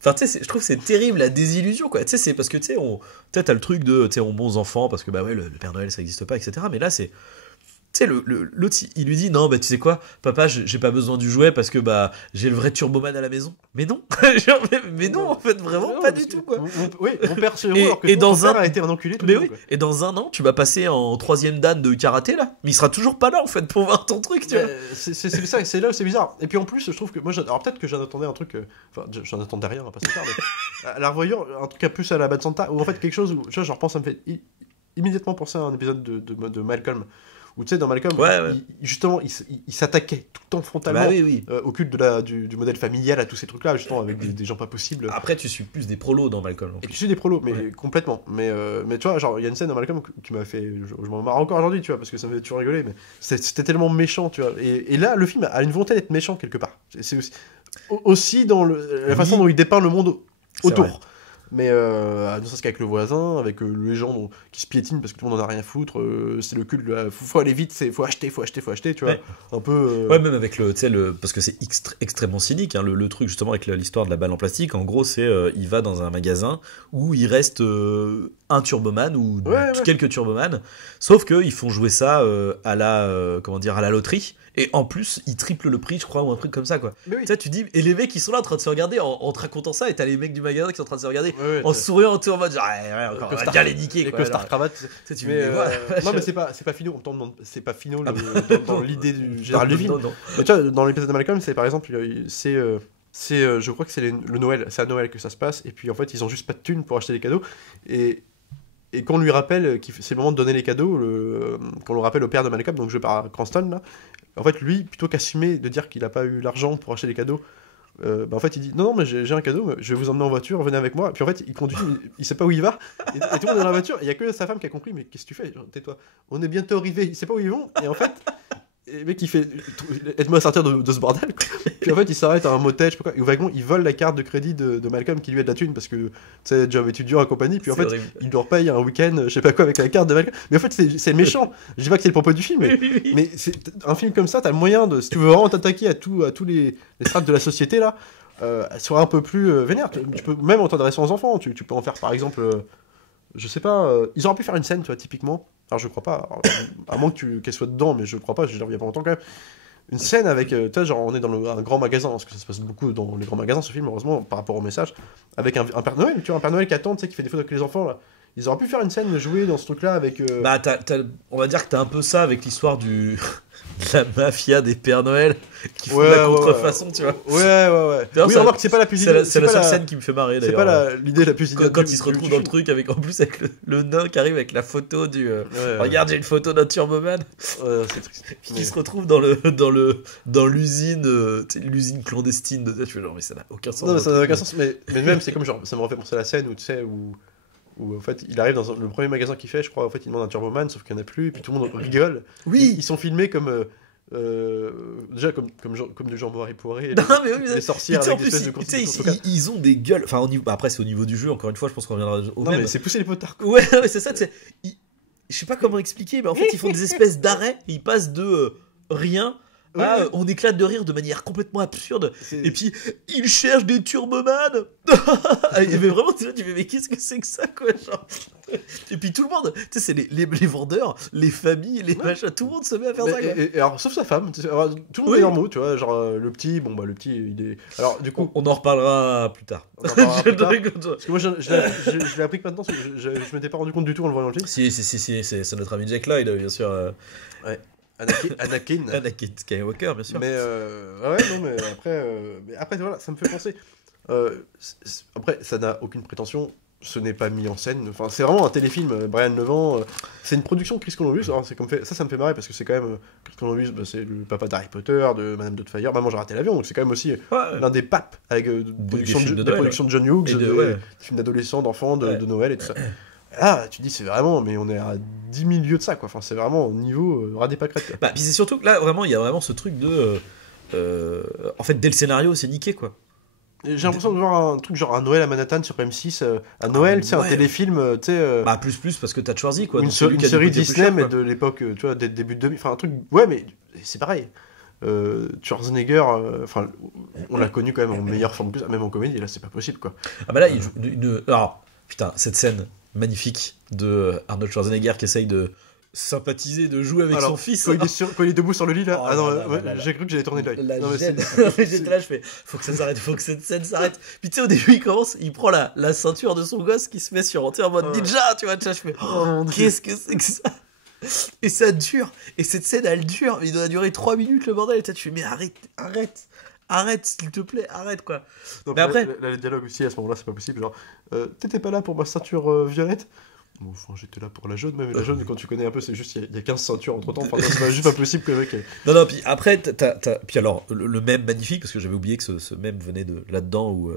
enfin, tu sais, je trouve que c'est terrible, la désillusion, quoi. Tu sais, c'est parce que, tu sais, t'as le truc de, tu sais, on bons enfants, parce que, bah ouais, le Père Noël, ça n'existe pas, etc. Mais là, c'est... Tu sais, l'autre, il lui dit non, bah tu sais quoi, papa, j'ai pas besoin du jouet parce que bah j'ai le vrai Turboman à la maison. Mais non, genre, mais non, en fait, vraiment Non, pas parce du que tout, quoi. Oui, mon père c'est Et- heureux, alors que et ton dans père un- a été un enculé tout Mais le temps, oui, quoi. et dans un an, tu vas passer en 3ème dan de karaté là, mais il sera toujours pas là en fait pour voir ton truc, tu vois. C'est ça, c'est là où c'est bizarre. Et puis en plus, je trouve que moi, alors peut-être que j'en attendais un truc, enfin, j'en attendais rien, on va pas se faire, mais à la revoyure, un truc à plus à la Bad Santa, ou en fait quelque chose où, tu vois, je repense, ça me fait immédiatement penser à un épisode de Malcolm, où tu sais, dans Malcolm, Ouais, ouais. justement, il s'attaquait tout le temps frontalement Bah oui, oui. au culte du modèle familial, à tous ces trucs-là, justement, avec des gens pas possibles. Après, tu suis plus des prolos dans Malcolm. en Et plus. tu suis des prolos, mais Ouais. complètement. Mais tu vois, genre, il y a une scène dans Malcolm qui m'a fait. Je m'en marre encore aujourd'hui, tu vois, parce que ça me fait toujours rigoler, mais c'était tellement méchant, tu vois. Et là, le film a une volonté d'être méchant quelque part. C'est aussi dans la façon dont il dépeint le monde C'est autour. vrai. Mais ne serait-ce qu'avec le voisin, avec les gens qui se piétinent parce que tout le monde en a rien à foutre, c'est le culte, faut aller vite, faut acheter, tu vois. Ouais. Un peu. Ouais, même avec tu sais, parce que c'est extrêmement cynique, hein, le truc justement avec l'histoire de la balle en plastique. En gros, c'est il va dans un magasin où il reste un Turboman ou Ouais. quelques Turboman, sauf que ils font jouer ça à la comment dire, à la loterie. Et en plus, ils triplent le prix, je crois, ou un truc comme ça, quoi. Mais oui. Tu sais, tu dis, et les mecs, ils sont là en train de se regarder en te racontant ça, et t'as les mecs du magasin qui sont en train de se regarder Ouais, en souriant autour en mode, genre, ouais, encore, on va bien les niquer, les quoi. costards Alors, cravates. tu sais, tu Mais, les vois. non, mais c'est pas finaux. En même temps, c'est pas finaux dans l'idée du général du film. Non. Mais tu vois, dans l'épisode de Malcolm, c'est par exemple, je crois que c'est le Noël, c'est à Noël que ça se passe, et puis en fait, ils ont juste pas de thunes pour acheter les cadeaux, et quand on lui rappelle que c'est le moment de donner les cadeaux, qu'on le rappelle au père de Malcolm, donc joué par Cranston, là, en fait, lui, plutôt qu'assumer de dire qu'il a pas eu l'argent pour acheter les cadeaux, en fait, il dit non, mais j'ai un cadeau, je vais vous emmener en voiture, venez avec moi. Puis en fait, il conduit, il sait pas où il va, et tout le monde est dans la voiture, et il y a que sa femme qui a compris, mais qu'est-ce que tu fais? Genre, tais-toi, on est bientôt arrivé, il sait pas où ils vont, et en fait. Et le mec il fait aide-moi à sortir de ce bordel, quoi. Puis en fait il s'arrête à un motel, je sais pas quoi, et au wagon il vole la carte de crédit de Malcolm qui lui a de la thune parce que tu sais, job étudiant et compagnie, puis en C'est fait horrible. il leur paye un week-end je sais pas quoi avec la carte de Malcolm, mais en fait c'est méchant. Je dis pas que c'est le propos du film, mais c'est un film comme ça, t'as le moyen de, si tu veux vraiment t'attaquer à tous les strates de la société là, soit un peu plus vénère. Tu peux même en t'adressant aux enfants, tu peux en faire par exemple je sais pas, ils auraient pu faire une scène, tu vois, typiquement. Alors, je crois pas, alors, à moins qu'elle soit dedans, mais je crois pas, je l'ai revu il y a pas longtemps quand même. Une scène avec, tu vois, genre, on est dans un grand magasin, parce que ça se passe beaucoup dans les grands magasins, ce film, heureusement, par rapport au message, avec un Père Noël, tu vois, un Père Noël qui attend, tu sais, qui fait des photos avec les enfants, là. Ils auraient pu faire une scène, jouer dans ce truc-là avec. Bah, on va dire que t'as un peu ça avec l'histoire de la mafia des Pères Noël qui font de la contrefaçon, tu vois. Ouais. D'ailleurs, Oui, ça- remarque, c'est pas la plus C'est la pas seule scène qui me fait marrer C'est d'ailleurs. pas l'idée la plus idiote. Quand du- il se du- retrouve du dans le film. truc avec en plus avec le nain qui arrive avec la photo du Ouais. regarde, j'ai une photo d'un Turboman C'est triste. qui Mais- se retrouve dans l'usine tu sais, l'usine clandestine de tu fais genre mais ça n'a aucun sens. Non, mais ça n'a aucun sens, mais même c'est comme genre, ça me refait penser à la scène où tu sais, où en fait il arrive dans le premier magasin qu'il fait, je crois, en fait il demande un Turboman, sauf qu'il n'y en a plus, et puis tout le monde rigole. Oui. Ils sont filmés comme. Déjà comme du Jean Moiré Poiré, Non, mais oui, mais les sorcières mais tu sais, en avec des plus, espèces de tu sais, courses. ils ont des gueules. Enfin, après, c'est au niveau du jeu, encore une fois, je pense qu'on reviendra au Non, même. mais c'est pousser les potards. Ouais, c'est ça, tu sais. Je sais pas comment expliquer, mais en fait, ils font des espèces d'arrêts. Ils passent de rien à Ouais. on éclate de rire de manière complètement absurde. C'est- Et puis, ils cherchent des Turboman. Et mais vraiment, tu fais, mais qu'est-ce que c'est que ça, quoi, genre. Et puis tout le monde, tu sais, c'est les vendeurs, les familles, les machins, tout le monde se met à faire ça, quoi. Et alors, sauf sa femme, tu sais, alors, tout le monde Oui. est normaux, tu vois, genre le petit, le petit, il est. Alors, du coup, On en reparlera plus tard. on en parlera plus tard. rigole. Parce que moi, je l'ai appris que maintenant, parce que je m'étais pas rendu compte du tout en le voyant le film. Si, c'est notre ami Jack Lloyd, bien sûr. Anakin. Anakin Skywalker, bien sûr. Mais ouais, non, mais après voilà, ça me fait penser. Après, ça n'a aucune prétention. Ce n'est pas mis en scène. Enfin, c'est vraiment un téléfilm. Brian Levent. C'est une production de Chris Columbus. Alors, ça me fait marrer parce que c'est quand même Chris Columbus. C'est le papa d'Harry Potter, de Madame Doubtfire, Maman j'ai raté l'avion. Donc c'est quand même aussi Ouais. l'un des papes avec des films de des Noël, productions de John Hughes, Et de- des ouais. films d'adolescents, d'enfants, Ouais. de Noël et tout ça. Ah, tu dis c'est vraiment, mais on est à 10 000 lieues de ça, quoi. Enfin, c'est vraiment au niveau ras des pâquerettes, quoi. Bah, puis c'est surtout que là, vraiment, il y a vraiment ce truc de. En fait, dès le scénario, c'est niqué, quoi. J'ai l'impression de voir un truc genre un Noël à Manhattan sur M6, à Noël, tu sais, un ouais. téléfilm, tu sais, Bah, plus parce que t'as Schwarzy, quoi. une, donc c'est lui une qui a du série côté plus Disney, cher, mais quoi. de l'époque, tu vois, des débuts de 2000, enfin un truc, ouais, mais c'est pareil. Schwarzenegger, enfin, on l'a connu quand même en meilleure forme que ça, même en comédie, là c'est pas possible, quoi. Ah, bah là, il joue alors, putain, cette scène magnifique de Arnold Schwarzenegger qui essaye de sympathiser, de jouer avec Alors, son fils. quand il est debout sur le lit là, Oh ah non, là là ouais, là là. j'ai cru que j'allais tourner l'œil. La Non, mais gêne. c'est- J'étais là, je fais, faut que ça s'arrête, faut que cette scène s'arrête. Puis tu sais, au début, il commence, il prend la ceinture de son gosse qui se met sur en mode Ouais. ninja, tu vois, je fais, Oh, mon Dieu. qu'est-ce que c'est que ça? Et ça dure, et cette scène, elle dure, il doit durer 3 minutes le bordel, et tu fais, mais arrête, s'il te plaît, arrête quoi. Donc, Mais après- le dialogue aussi à ce moment-là, c'est pas possible. Genre, t'étais pas là pour ma ceinture violette? Bon, enfin, j'étais là pour la jaune, même la jaune, quand tu connais un peu, c'est juste, il y a 15 ceintures entre temps. Enfin, non, c'est juste pas possible que le mec. Non, puis après, puis alors, le mème magnifique, parce que j'avais oublié que ce mème venait de là-dedans où.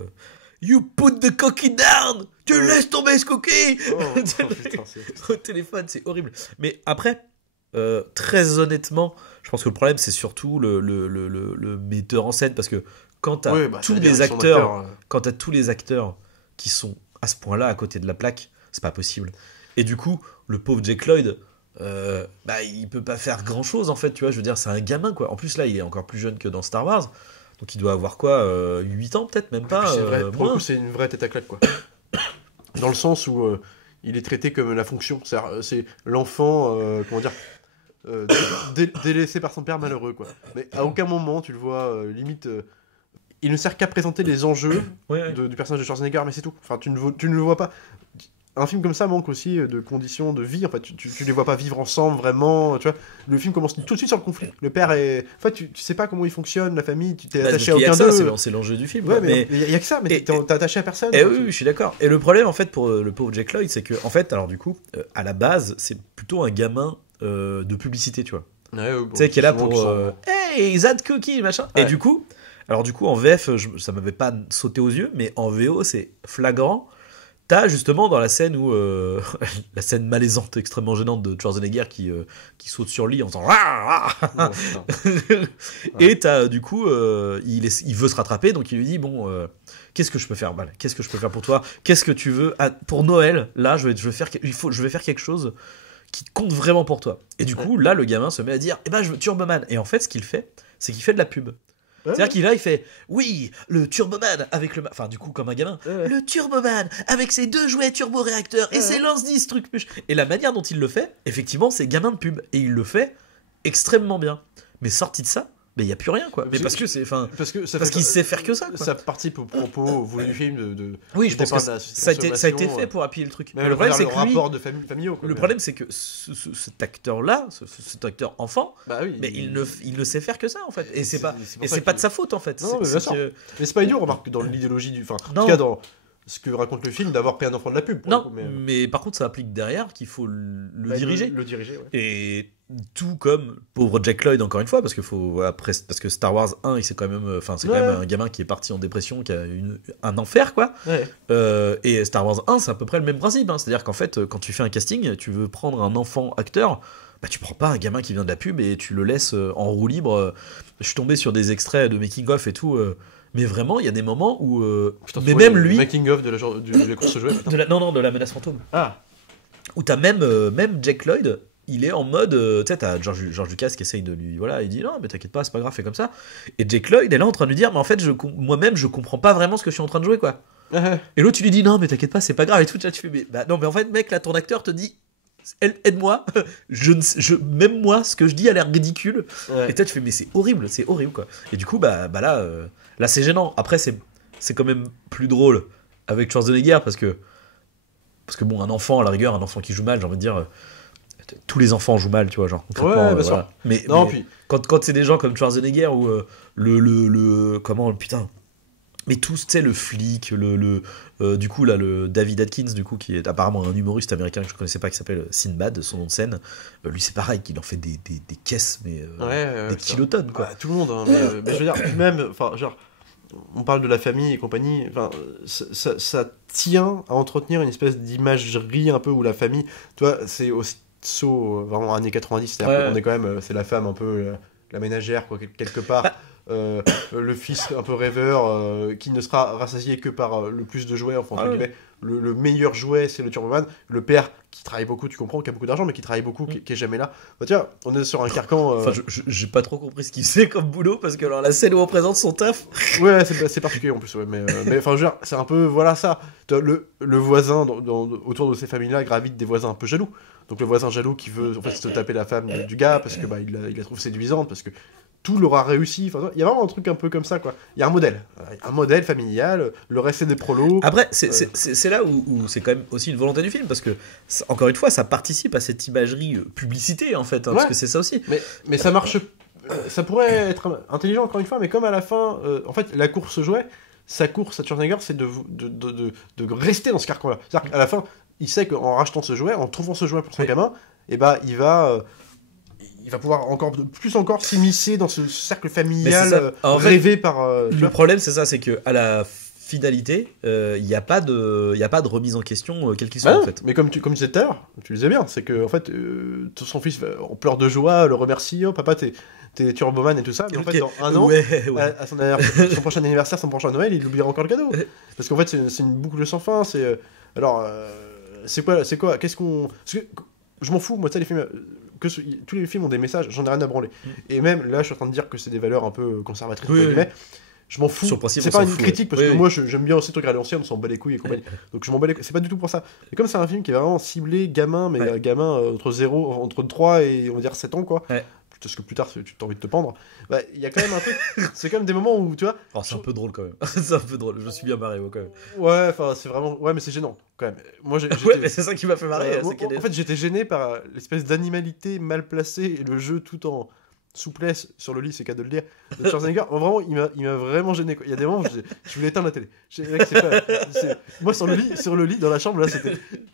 You put the cookie down! Tu laisses tomber ce cookie! Oh, putain, c'est. Au téléphone, c'est horrible. Mais après, très honnêtement, je pense que le problème, c'est surtout le metteur en scène, parce que quand t'as Ouais, bah, tous ça veut les dire son acteurs, quand t'as tous les acteurs qui sont à ce point-là à côté de la plaque, c'est pas possible. Et du coup, le pauvre Jake Lloyd, bah, il peut pas faire grand-chose en fait, tu vois. Je veux dire, c'est un gamin quoi. En plus là, il est encore plus jeune que dans Star Wars. Donc il doit avoir quoi, 8 ans peut-être, même pas. C'est vrai, pour le moins. coup, c'est une vraie tête à claque, quoi. Dans le sens où il est traité comme la fonction. C'est l'enfant, comment dire, délaissé par son père malheureux, quoi. Mais à aucun moment, tu le vois, limite. Il ne sert qu'à présenter les enjeux Ouais. du personnage de Schwarzenegger, mais c'est tout. Enfin, tu ne le vois pas. Un film comme ça manque aussi de conditions de vie. En fait, tu les vois pas vivre ensemble vraiment. Tu vois, le film commence tout de suite sur le conflit. Le père est. En fait, tu sais pas comment il fonctionne, la famille. Tu t'es Bah, attaché à il y a aucun que ça, d'eux. c'est l'enjeu du film. Ouais, quoi. mais il y a que ça. Mais et- t'es attaché à personne. Eh quoi. oui, je suis d'accord. Et le problème, en fait, pour le pauvre Jake Lloyd, c'est que, en fait, alors du coup, à la base, c'est plutôt un gamin de publicité, tu vois. Ouais, bon, Tu sais, qui est là souvent, pour qui sont- Hey, That Cookie, machin. Ouais. Et du coup, en VF, ça m'avait pas sauté aux yeux, mais en VO, c'est flagrant. T'as justement dans la scène où la scène malaisante, extrêmement gênante de Schwarzenegger qui saute sur le lit en faisant Non, putain. et t'as du coup il veut se rattraper, donc il lui dit bon qu'est-ce que je peux faire mal, qu'est-ce que je peux faire pour toi, qu'est-ce que tu veux pour Noël, là je vais faire quelque chose qui compte vraiment pour toi. Et du coup là le gamin se met à dire eh ben je veux Turboman, et en fait ce qu'il fait c'est qu'il fait de la pub. Ouais. C'est-à-dire il fait oui, le Turboman avec le enfin du coup comme un gamin, Ouais. le Turboman avec ses 2 jouets turbo-réacteurs et Ouais. ses lance-disques trucs. Et la manière dont il le fait, effectivement, c'est gamin de pub, et il le fait extrêmement bien. Mais sorti de ça, il y a plus rien quoi. Mais parce que c'est enfin Parce que ça parce fait- qu'il sait faire que ça, quoi. Ça participe au propos voulu du film de. Oui, je pense que départ de la ça a été consommation, fait pour appuyer le truc. Mais Mais le problème c'est que lui, rapport de familiaux. quoi. le problème c'est que cet acteur-là, cet acteur enfant, Bah oui. mais il ne sait faire que ça en fait. Et c'est pas pour et ça c'est pas qu'il- de sa faute en fait. Non, mais C'est bien sûr. que- Mais c'est pas idiot, remarque, dans l'idéologie du. Enfin, en Non. tout cas, dans ce que raconte le film, d'avoir pris un enfant de la pub. pour le Non, coup, mais par contre ça implique derrière qu'il faut le bah, diriger. Le diriger, ouais. Et tout comme pauvre Jack Lloyd encore une fois, parce que parce que Star Wars 1 il c'est quand même enfin c'est quand Ouais. même un gamin qui est parti en dépression, qui a un enfer quoi. Ouais. Et Star Wars 1 c'est à peu près le même principe, hein. C'est à dire qu'en fait quand tu fais un casting, tu veux prendre un enfant acteur, bah tu prends pas un gamin qui vient de la pub et tu le laisses en roue libre. Je suis tombé sur des extraits de making of et tout, mais vraiment il y a des moments où Putain, mais tu vois même le lui making of de la course aux jouets. putain. de la menace fantôme, Ah. où t'as même Jack Lloyd, il est en mode tu sais, t'as George Lucas qui essaye de lui, voilà, il dit non mais t'inquiète pas, c'est pas grave, fais comme ça, et Jack Lloyd est là en train de lui dire mais en fait moi-même je comprends pas vraiment ce que je suis en train de jouer quoi. Et l'autre tu lui dis non mais t'inquiète pas, c'est pas grave et tout, tu fais mais bah non mais en fait mec là ton acteur te dit aide-moi, même moi ce que je dis a l'air ridicule. Ouais. Et toi tu fais mais c'est horrible quoi. Et du coup bah là c'est gênant. Après c'est quand même plus drôle avec Schwarzenegger parce que bon, un enfant à la rigueur, un enfant qui joue mal, j'ai envie de dire tous les enfants jouent mal, tu vois, genre concrètement, Ouais, bien sûr. Mais, Non, mais puis. quand c'est des gens comme Schwarzenegger ou comment putain, mais tous, tu sais, le flic, du coup là le David Atkins, du coup qui est apparemment un humoriste américain que je connaissais pas, qui s'appelle Sinbad, son nom de scène, lui c'est pareil, qu'il en fait des caisses, mais des putain. kilotonnes quoi. Bah, tout le monde, hein, mais je veux dire, même, enfin, genre, on parle de la famille et compagnie, enfin, ça tient à entretenir une espèce d'imagerie un peu où la famille, tu vois, c'est aussi vraiment années 90, c'est-à-dire Ouais. qu'on est quand même, c'est la femme un peu, la ménagère, quoi, quelque part. Bah, le fils un peu rêveur qui ne sera rassasié que par le plus de jouets, enfin, entre guillemets, le meilleur jouet c'est le Turboman, le père qui travaille beaucoup, tu comprends, qui a beaucoup d'argent mais qui travaille beaucoup, qui est jamais là. Bah tiens, on est sur un carcan. Enfin, j'ai pas trop compris ce qu'il faisait comme boulot parce que alors la scène où on présente son taf. Ouais, c'est particulier en plus, ouais, mais enfin, je veux dire, c'est un peu, voilà ça. Le voisin, autour de ces familles-là, gravitent des voisins un peu jaloux. Donc le voisin jaloux qui veut en fait se taper la femme du gars parce que bah, il la trouve séduisante, parce que tout leur a réussi. Enfin, il y a vraiment un truc un peu comme ça, quoi. Il y a un modèle familial, le reste c'est des prolos. Après, c'est là où c'est quand même aussi une volonté du film, parce que, encore une fois, ça participe à cette imagerie publicité, en fait, parce que c'est ça aussi. Mais ça marche... ça pourrait être intelligent, encore une fois, mais comme à la fin, en fait, la course jouet, sa course à Schwarzenegger, c'est de rester dans ce carcan-là. C'est-à-dire qu'à la fin, il sait qu'en rachetant ce jouet, en trouvant ce jouet pour son gamin, et bah, il va pouvoir plus encore s'immiscer dans ce cercle familial rêvé par... le problème, c'est ça, c'est qu'à la finalité, il n'y a pas de remise en question, quelle qu'il soit, en fait. Mais comme tu disais tout à l'heure, tu le disais bien, c'est que en fait, son fils, en pleurs de joie, le remercie, oh papa, t'es Turboman et tout ça, mais en fait, dans un an, à son prochain anniversaire, son prochain Noël, il oubliera encore le cadeau. Parce qu'en fait, c'est une boucle sans fin, c'est quoi, qu'est-ce qu'on... Je m'en fous, moi, tu sais, les films... tous les films ont des messages, j'en ai rien à branler. Et même, là, je suis en train de dire que c'est des valeurs un peu conservatrices, mais je m'en fous. C'est pas une critique, parce que moi, j'aime bien aussi trucs à l'ancienne, on s'en bat les couilles et compagnie. Donc je m'en bats les couilles, c'est pas du tout pour ça. Et comme c'est un film qui est vraiment ciblé gamin, mais gamin entre 3 et on va dire 7 ans, quoi. Parce que plus tard, tu as envie de te pendre. Bah, il y a quand même un truc. C'est quand même des moments où, tu vois. Alors, c'est un peu drôle quand même. C'est un peu drôle. Je suis bien marré, moi, quand même. Ouais, enfin, c'est vraiment. Ouais, mais c'est gênant, quand même. Moi, ouais, mais c'est ça qui m'a fait marrer. En fait, j'étais gêné par l'espèce d'animalité mal placée et le jeu tout en souplesse sur le lit, c'est qu'à de le dire. De Schwarzenegger, vraiment, il m'a vraiment gêné, quoi. Il y a des moments où je voulais éteindre la télé. Moi, sur le lit, dans la chambre, là,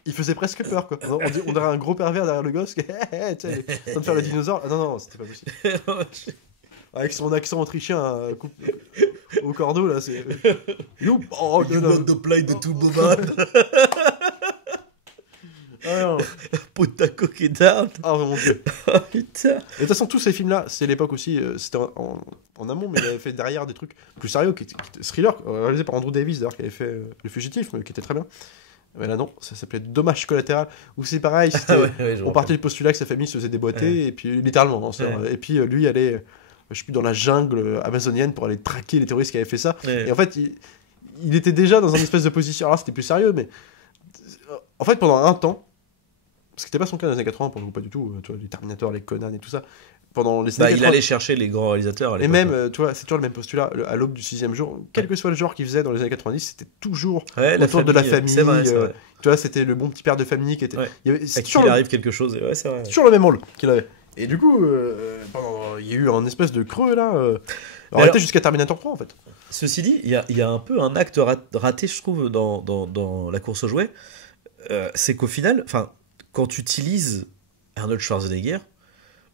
il faisait presque peur, quoi. On dirait un gros pervers derrière le gosse, tu sais, en train de faire le dinosaure. Ah, non, c'était pas possible. Avec son accent autrichien au cordeau, là, c'est... You want to play the Turboman. Potako qui down. Ah, mon dieu. Oh putain. Et de toute façon, tous ces films-là, c'est l'époque aussi, c'était en amont, mais il avait fait derrière des trucs plus sérieux, qui étaient thriller, réalisé par Andrew Davis, d'ailleurs, qui avait fait Le Fugitif, mais qui était très bien. Mais là, non, ça s'appelait Dommage collatéral, où c'est pareil, on partait du postulat que sa famille se faisait déboîter, et puis littéralement, et puis lui allait, je sais plus, dans la jungle amazonienne pour aller traquer les terroristes qui avaient fait ça. Et en fait, il était déjà dans une espèce de position, alors c'était plus sérieux, mais en fait, pendant un temps, ce qui n'était pas son cas dans les années 80, pour le coup, pas du tout, tu vois, les Terminator, les Conan et tout ça. Pendant les années 80, il allait chercher les grands réalisateurs à l'époque. Et même, tu vois, c'est toujours le même postulat, à l'aube du 6e jour, quel que soit le genre qu'il faisait dans les années 90, c'était toujours autour de la famille. C'est vrai. Tu vois, c'était le bon petit père de famille qui était... À qui il arrive quelque chose, c'est vrai. C'est toujours le même rôle qu'il avait. Et du coup, il y a eu un espèce de creux, là. Alors, jusqu'à Terminator 3, en fait. Ceci dit, il y a un peu un acte raté, je trouve, dans la course aux jouets. C'est qu'au final, quand tu utilises Arnold Schwarzenegger,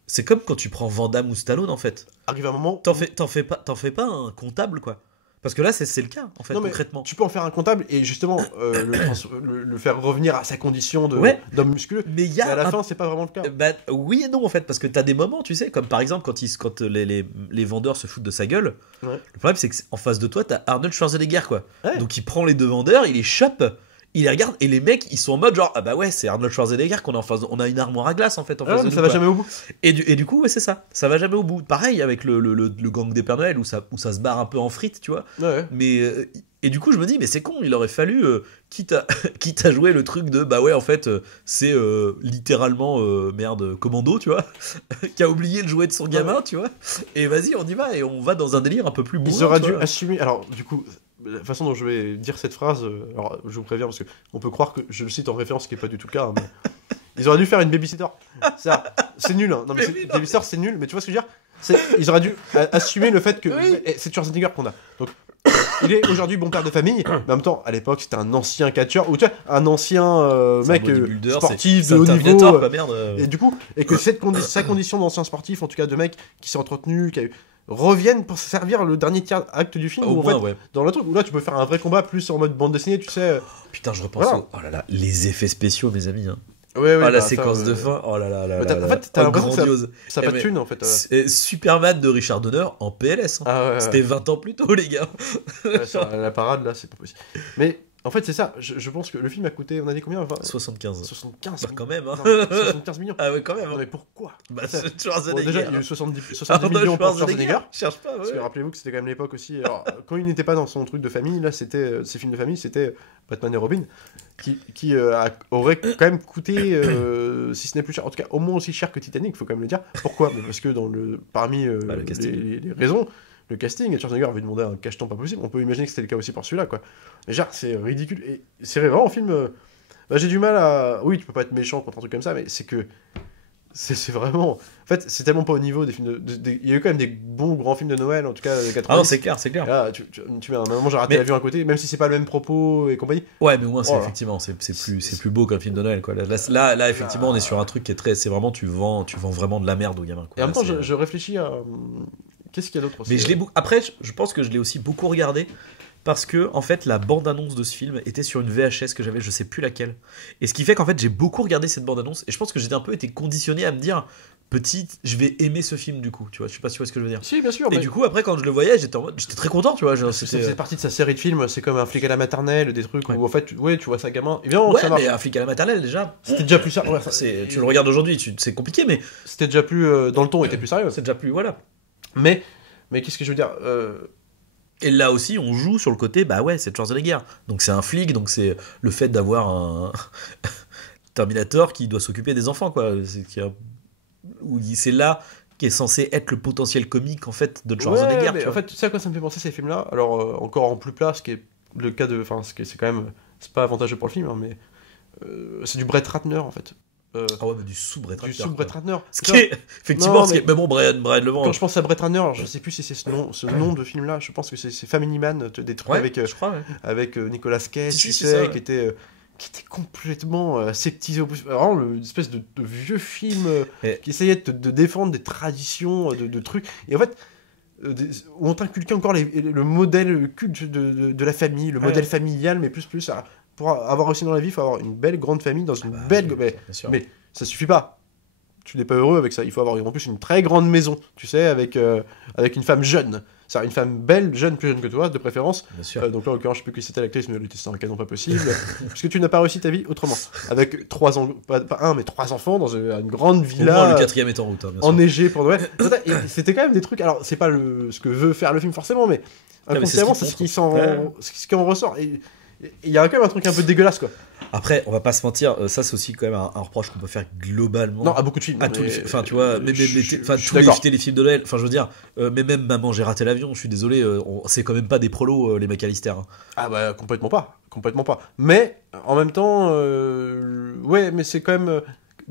c'est comme quand tu prends Van Damme ou Stallone, en fait. Arrive un moment... T'en fais pas un comptable, quoi. Parce que là, c'est le cas, en fait, concrètement. Tu peux en faire un comptable et justement le faire revenir à sa condition d'homme musculeux. Mais à la fin, c'est pas vraiment le cas. Bah, oui et non, en fait, parce que t'as des moments, tu sais, comme par exemple quand les vendeurs se foutent de sa gueule. Le problème, c'est qu'en face de toi, t'as Arnold Schwarzenegger, quoi. Donc il prend les deux vendeurs, il les chope, il les regarde, et les mecs, ils sont en mode genre, ah bah ouais, c'est Arnold Schwarzenegger qu'on est en face, on a une armoire à glace, en fait, en face de nous. Ça va jamais au bout. Et du coup, c'est ça va jamais au bout. Pareil avec le gang des Pères Noël, où ça se barre un peu en frites, tu vois. Mais et du coup, je me dis, mais c'est con, il aurait fallu, quitte à jouer le truc de, bah ouais, en fait, c'est littéralement, Commando, tu vois, qui a oublié le jouet de son gamin, tu vois. Et vas-y, on y va, et on va dans un délire un peu plus bourrin. Ils auraient dû assumer, alors, du coup... La façon dont je vais dire cette phrase, alors je vous préviens parce qu'on peut croire que je le cite en référence, ce qui n'est pas du tout le cas. Mais... Ils auraient dû faire une babysitter. Ça, c'est nul. Hein. Non, mais babysitter, c'est nul. Mais tu vois ce que je veux dire ? Ils auraient dû assumer le fait que c'est Schwarzenegger qu'on a. Donc, il est aujourd'hui bon père de famille, mais en même temps, à l'époque, c'était un ancien catcheur, ou tu vois, un ancien mec sportif de haut niveau. Et du coup, et que sa condition d'ancien sportif, en tout cas de mec qui s'est entretenu, qui a eu, reviennent pour servir le dernier tiers acte du film, dans le truc où là tu peux faire un vrai combat plus en mode bande dessinée, tu sais. Putain, je repense oh là là, les effets spéciaux, mes amis. Hein. Ouais, Ah, la bah, séquence ça, de fin, oh là là là mais là en là. fait, t'as Oh, l'impression que ça- grandiose. Ça a Eh, pas de mais thune en fait. c'est Superman de Richard Donner en PLS. Hein. Ah ouais, C'était 20 ans plus tôt, les gars. ouais, sur la parade là, c'est pas possible. Mais en fait, c'est ça. Je pense que le film a coûté, on a dit combien 75. 75 Bah, quand même, hein. Non, 75 millions. Ah ouais, quand même. Non, Hein. mais pourquoi Bah, Ça- c'est Schwarzenegger. Bon, déjà, il y a eu 70 Arnold millions pour Schwarzenegger. Cherche pas, Parce que ouais. rappelez-vous que c'était quand même l'époque aussi. Alors, quand il n'était pas dans son truc de famille, là, c'était ses films de famille, c'était Batman et Robin, qui aurait quand même coûté, si ce n'est plus cher, en tout cas au moins aussi cher que Titanic, faut quand même le dire. Pourquoi Mais parce que parmi Bah, le casting. les raisons, le casting, Schwarzenegger avait demandé un cacheton pas possible. On peut imaginer que c'était le cas aussi pour celui-là, quoi. Mais genre, c'est ridicule. Et c'est vraiment un film. Bah, j'ai du mal à. Oui, tu peux pas être méchant contre un truc comme ça, mais c'est que. C'est vraiment. En fait, c'est tellement pas au niveau des films il y a eu quand même des bons grands films de Noël, en tout cas, 80. Ah non, c'est clair, c'est clair. Là, tu mets un moment, j'ai raté Mais- l'avion à côté, même si c'est pas le même propos et compagnie. Ouais, mais au moins, c'est Oh là. effectivement, c'est plus beau qu'un film de Noël, quoi. Là, effectivement, on est sur un truc qui est très, c'est vraiment, tu vends vraiment de la merde aux gamins, quoi. Et en Là, même temps, c'est- je réfléchis à. Qu'est-ce qu'il y a d'autre aussi Mais après, je pense que je l'ai aussi beaucoup regardé parce que en fait la bande-annonce de ce film était sur une VHS que j'avais, je sais plus laquelle. Et ce qui fait qu'en fait j'ai beaucoup regardé cette bande-annonce et je pense que j'ai un peu été conditionné à me dire petite, je vais aimer ce film du coup, tu vois. Je sais pas si tu vois ce que je veux dire. Si, bien sûr. Et mais du coup après quand je le voyais, j'étais très content, tu vois. Genre, ça c'était faisait partie de sa série de films, c'est comme un flic à la maternelle, des trucs où en fait, ouais, tu vois ça gamin. Évidemment, ouais, ça marche. mais un flic à la maternelle déjà. C'était déjà plus sérieux. Ouais, Tu le regardes aujourd'hui, c'est compliqué, mais C'était déjà plus. Dans le ton, était plus sérieux. c'est déjà plus voilà. Mais qu'est-ce que je veux dire Et là aussi, on joue sur le côté, bah ouais, c'est Schwarzenegger. Donc c'est un flic, donc c'est le fait d'avoir un Terminator qui doit s'occuper des enfants, quoi. C'est là qui est censé être le potentiel comique en fait de Schwarzenegger. Ouais, mais tu en vois. fait, tu sais à quoi ça me fait penser ces films-là Alors, encore en plus plat, ce qui est le cas de. Enfin, c'est quand même. C'est pas avantageux pour le film, hein, mais. C'est du Brett Ratner en fait. Ah ouais, mais du sous-Brett Du Ratner, sous-Brett quoi. Ratner. Ce qui est, effectivement, Non, ce qui est. Mais bon, Brian Levent. Quand je pense à Brett Ratner, je sais plus si c'est ce nom de film-là, je pense que c'est Family Man, des trucs Ouais, avec, je crois, ouais. avec Nicolas Cage, Si, tu c'est sais, ça, ouais. qui était complètement aseptisé au bout. Vraiment, l'espèce de vieux film Et- qui essayait de défendre des traditions, de trucs. Et en fait, où on t'inculquait encore le modèle culte de la famille, le Ouais. modèle familial, mais plus. Pour avoir aussi dans la vie, il faut avoir une belle grande famille dans une Bah, belle. bien sûr. Mais ça suffit pas. Tu n'es pas heureux avec ça. Il faut avoir en plus une très grande maison, tu sais, avec une femme jeune. C'est-à-dire une femme belle, jeune, plus jeune que toi, de préférence. Bien sûr. Donc là, en l'occurrence, je sais plus qui c'était l'actrice, mais elle était un canon pas possible. Parce que tu n'as pas réussi ta vie autrement. Avec 3 ans, pas un, mais 3 enfants dans une grande Au moins, villa le quatrième est en route, hein, bien sûr. enneigée pour Noël. Et c'était quand même des trucs. Alors, c'est pas ce que veut faire le film forcément, mais mais c'est ce inconsciemment, qui c'est montre. ce qui en ressort. Et il y a quand même un truc un peu dégueulasse, quoi. Après, on va pas se mentir, ça c'est aussi quand même un reproche qu'on peut faire globalement. Non, à beaucoup de films. À tous les, enfin, tu vois, mais, je suis tous d'accord. les films de Noël, enfin, je veux dire, mais même Maman, j'ai raté l'avion, je suis désolé, c'est quand même pas des prolos, les McAllister. Hein. Ah bah complètement pas. Mais en même temps, ouais, mais c'est quand même.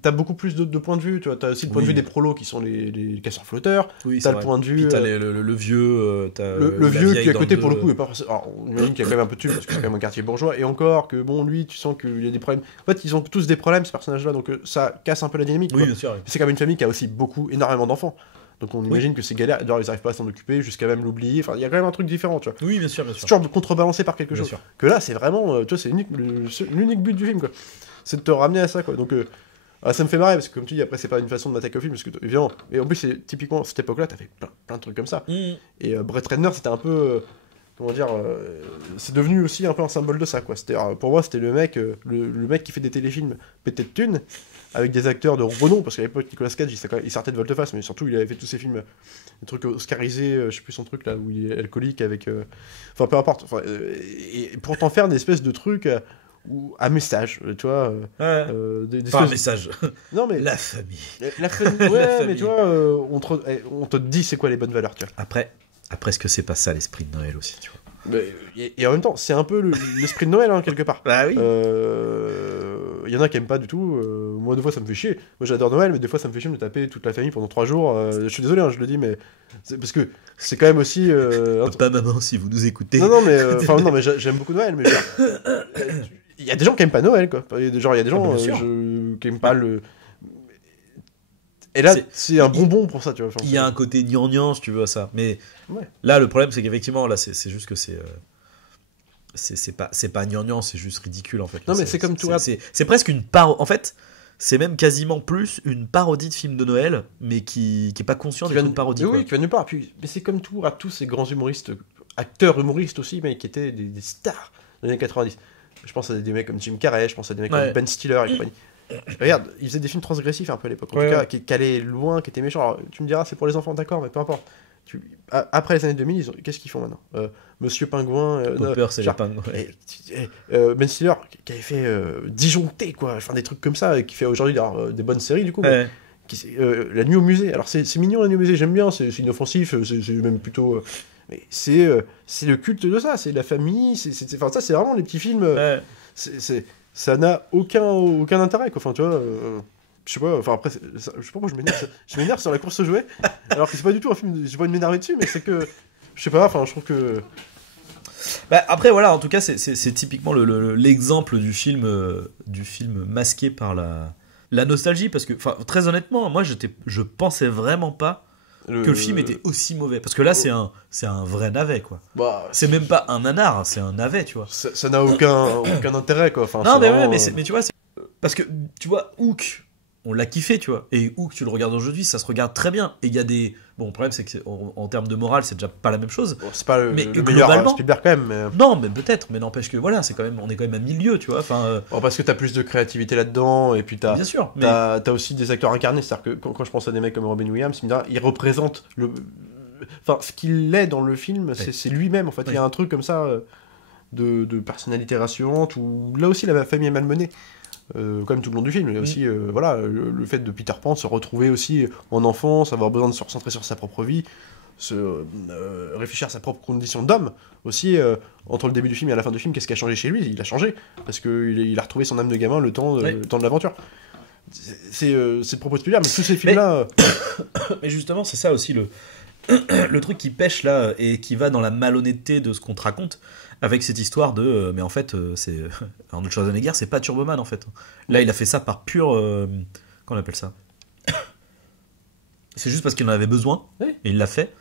T'as beaucoup plus de points de vue, tu vois. T'as aussi le point de Oui. vue des prolos qui sont les casseurs flotteurs. Oui, T'as le point de vue. Puis t'as le vieux, t'as Le la vieux vieille qui est à dans côté le pour le deux. coup est pas forcément. Alors, on imagine qu'il y a quand même un peu de thunes parce que c'est quand même un quartier bourgeois et encore que bon lui tu sens qu'il y a des problèmes. En fait ils ont tous des problèmes ces personnages là donc ça casse un peu la dynamique. Oui, quoi. bien sûr. C'est quand même une famille qui a aussi énormément d'enfants. Donc on imagine que c'est galère, genre ils arrivent pas à s'en occuper jusqu'à même l'oublier. Enfin il y a quand même un truc différent tu vois. Oui, bien sûr, bien C'est sûr. toujours contrebalancé par quelque Bien chose. sûr. Que là c'est vraiment tu vois c'est l'unique but du film quoi. C'est de te ramener à ça quoi. Donc ça me fait marrer parce que comme tu dis après c'est pas une façon de m'attaquer au film parce que évidemment et en plus c'est typiquement cette époque là t'avais plein de trucs comme ça. Mmh. Et Brett Ratner, c'était un peu. Comment dire c'est devenu aussi un peu un symbole de ça, quoi. Pour moi, c'était le mec qui fait des téléfilms pété de thunes, avec des acteurs de renom, parce qu'à l'époque, Nicolas Cage, il sortait de volte-face, mais surtout, il avait fait tous ses films, des trucs oscarisés, je sais plus son truc, là, où il est alcoolique, avec. Enfin, peu importe. Enfin, et pour t'en faire des espèces de trucs. À message, tu vois. Ouais. Des Pas un espèces- message. Non, mais. La famille. La famille, ouais, La mais famille. tu vois, on te dit c'est quoi les bonnes valeurs, tu vois. Après, est-ce que c'est pas ça l'esprit de Noël aussi, tu vois? Et en même temps, c'est un peu l'esprit de Noël, hein, quelque part. Bah oui. Il y en a qui aiment pas du tout. Moi, des fois, ça me fait chier. Moi, j'adore Noël, mais des fois, ça me fait chier de me taper toute la famille pendant 3 jours. Je suis désolé, hein, je le dis, mais c'est parce que c'est quand même aussi. Pas maman, si vous nous écoutez. Non, mais non, mais j'aime beaucoup Noël, mais genre, il y a des gens qui aiment pas Noël, quoi. Il y a des gens Ah, bien sûr. qui aiment pas le. Et là, C'est- c'est un bonbon pour ça, tu vois. Enfin, Il y a un côté gnangnan, si tu veux, à ça. Mais Ouais. là, le problème, c'est qu'effectivement, là, c'est juste que c'est pas gnangnan, c'est juste ridicule, en fait. Non, Là, mais c'est comme tout rap. C'est presque une part. En fait, c'est même quasiment plus une parodie de film de Noël, mais qui est pas conscient d'être une parodie. Oui, qui vient nulle part. Puis, mais c'est comme tout, à tous ces grands humoristes, acteurs humoristes aussi, mais qui étaient des stars dans les années 90. Je pense à des mecs comme Jim Carrey, je pense à des mecs comme Ben Stiller et compagnie. Regarde, ils faisaient des films transgressifs un peu à l'époque, en tout cas, qui allaient loin, qui étaient méchants. Alors, tu me diras, c'est pour les enfants, d'accord, mais peu importe. Après les années 2000, qu'est-ce qu'ils font maintenant Monsieur Pingouin. Popper, c'est les pingouins. Ben Stiller, qui avait fait Disjoncté, quoi, enfin des trucs comme ça, qui fait aujourd'hui des bonnes séries, du coup. Ouais. La nuit au musée. Alors, c'est mignon, la nuit au musée, j'aime bien, c'est inoffensif, c'est même plutôt. Mais c'est le culte de ça, c'est la famille, enfin, ça, c'est vraiment les petits films. Ça n'a aucun intérêt, quoi. Enfin, tu vois. Je sais pas, enfin après, je sais pas pourquoi je m'énerve sur la course aux jouets, alors que c'est pas du tout un film, j'ai pas envie de m'énerver dessus, mais c'est que, je sais pas, enfin je trouve que... Bah, après voilà, en tout cas c'est typiquement l'exemple du film masqué par la nostalgie, parce que très honnêtement, moi je pensais vraiment pas que le film était aussi mauvais, parce que là c'est un vrai navet, quoi. Bah, c'est même pas un nanar, c'est un navet, tu vois. Ça n'a aucun intérêt, quoi. Enfin, non mais vraiment... mais tu vois, parce que tu vois Hook, on l'a kiffé, tu vois. Et Hook, tu le regardes aujourd'hui, ça se regarde très bien. Et il y a des... Bon, le problème, c'est que en termes de morale, c'est déjà pas la même chose. Bon, c'est pas le meilleur globalement... Spielberg, quand même. Mais... Non, mais peut-être. Mais n'empêche que, voilà, on est quand même à milieu, tu vois. Enfin, bon, parce que t'as plus de créativité là-dedans, et puis bien sûr, mais... t'as aussi des acteurs incarnés. C'est-à-dire que quand je pense à des mecs comme Robin Williams, ils représentent Enfin, ce qu'il est dans le film, c'est lui-même, en fait. Il y a un truc comme ça de personnalité rassurante, où là aussi, la famille est malmenée. Comme tout le long du film, il y a aussi voilà, le fait de Peter Pan se retrouver aussi en enfance, avoir besoin de se recentrer sur sa propre vie, réfléchir à sa propre condition d'homme aussi, entre le début du film et à la fin du film. Qu'est-ce qui a changé chez lui? Il a changé parce qu'il a retrouvé son âme de gamin le temps de l'aventure. C'est le propos de Spielberg, mais tous ces films-là... Mais justement, c'est ça aussi le truc qui pêche là, et qui va dans la malhonnêteté de ce qu'on te raconte, avec cette histoire de... mais en fait, c'est Arnold Schwarzenegger, c'est pas Turboman, en fait. Là, il a fait ça par pur... comment on appelle ça? C'est juste parce qu'il en avait besoin, et il l'a fait.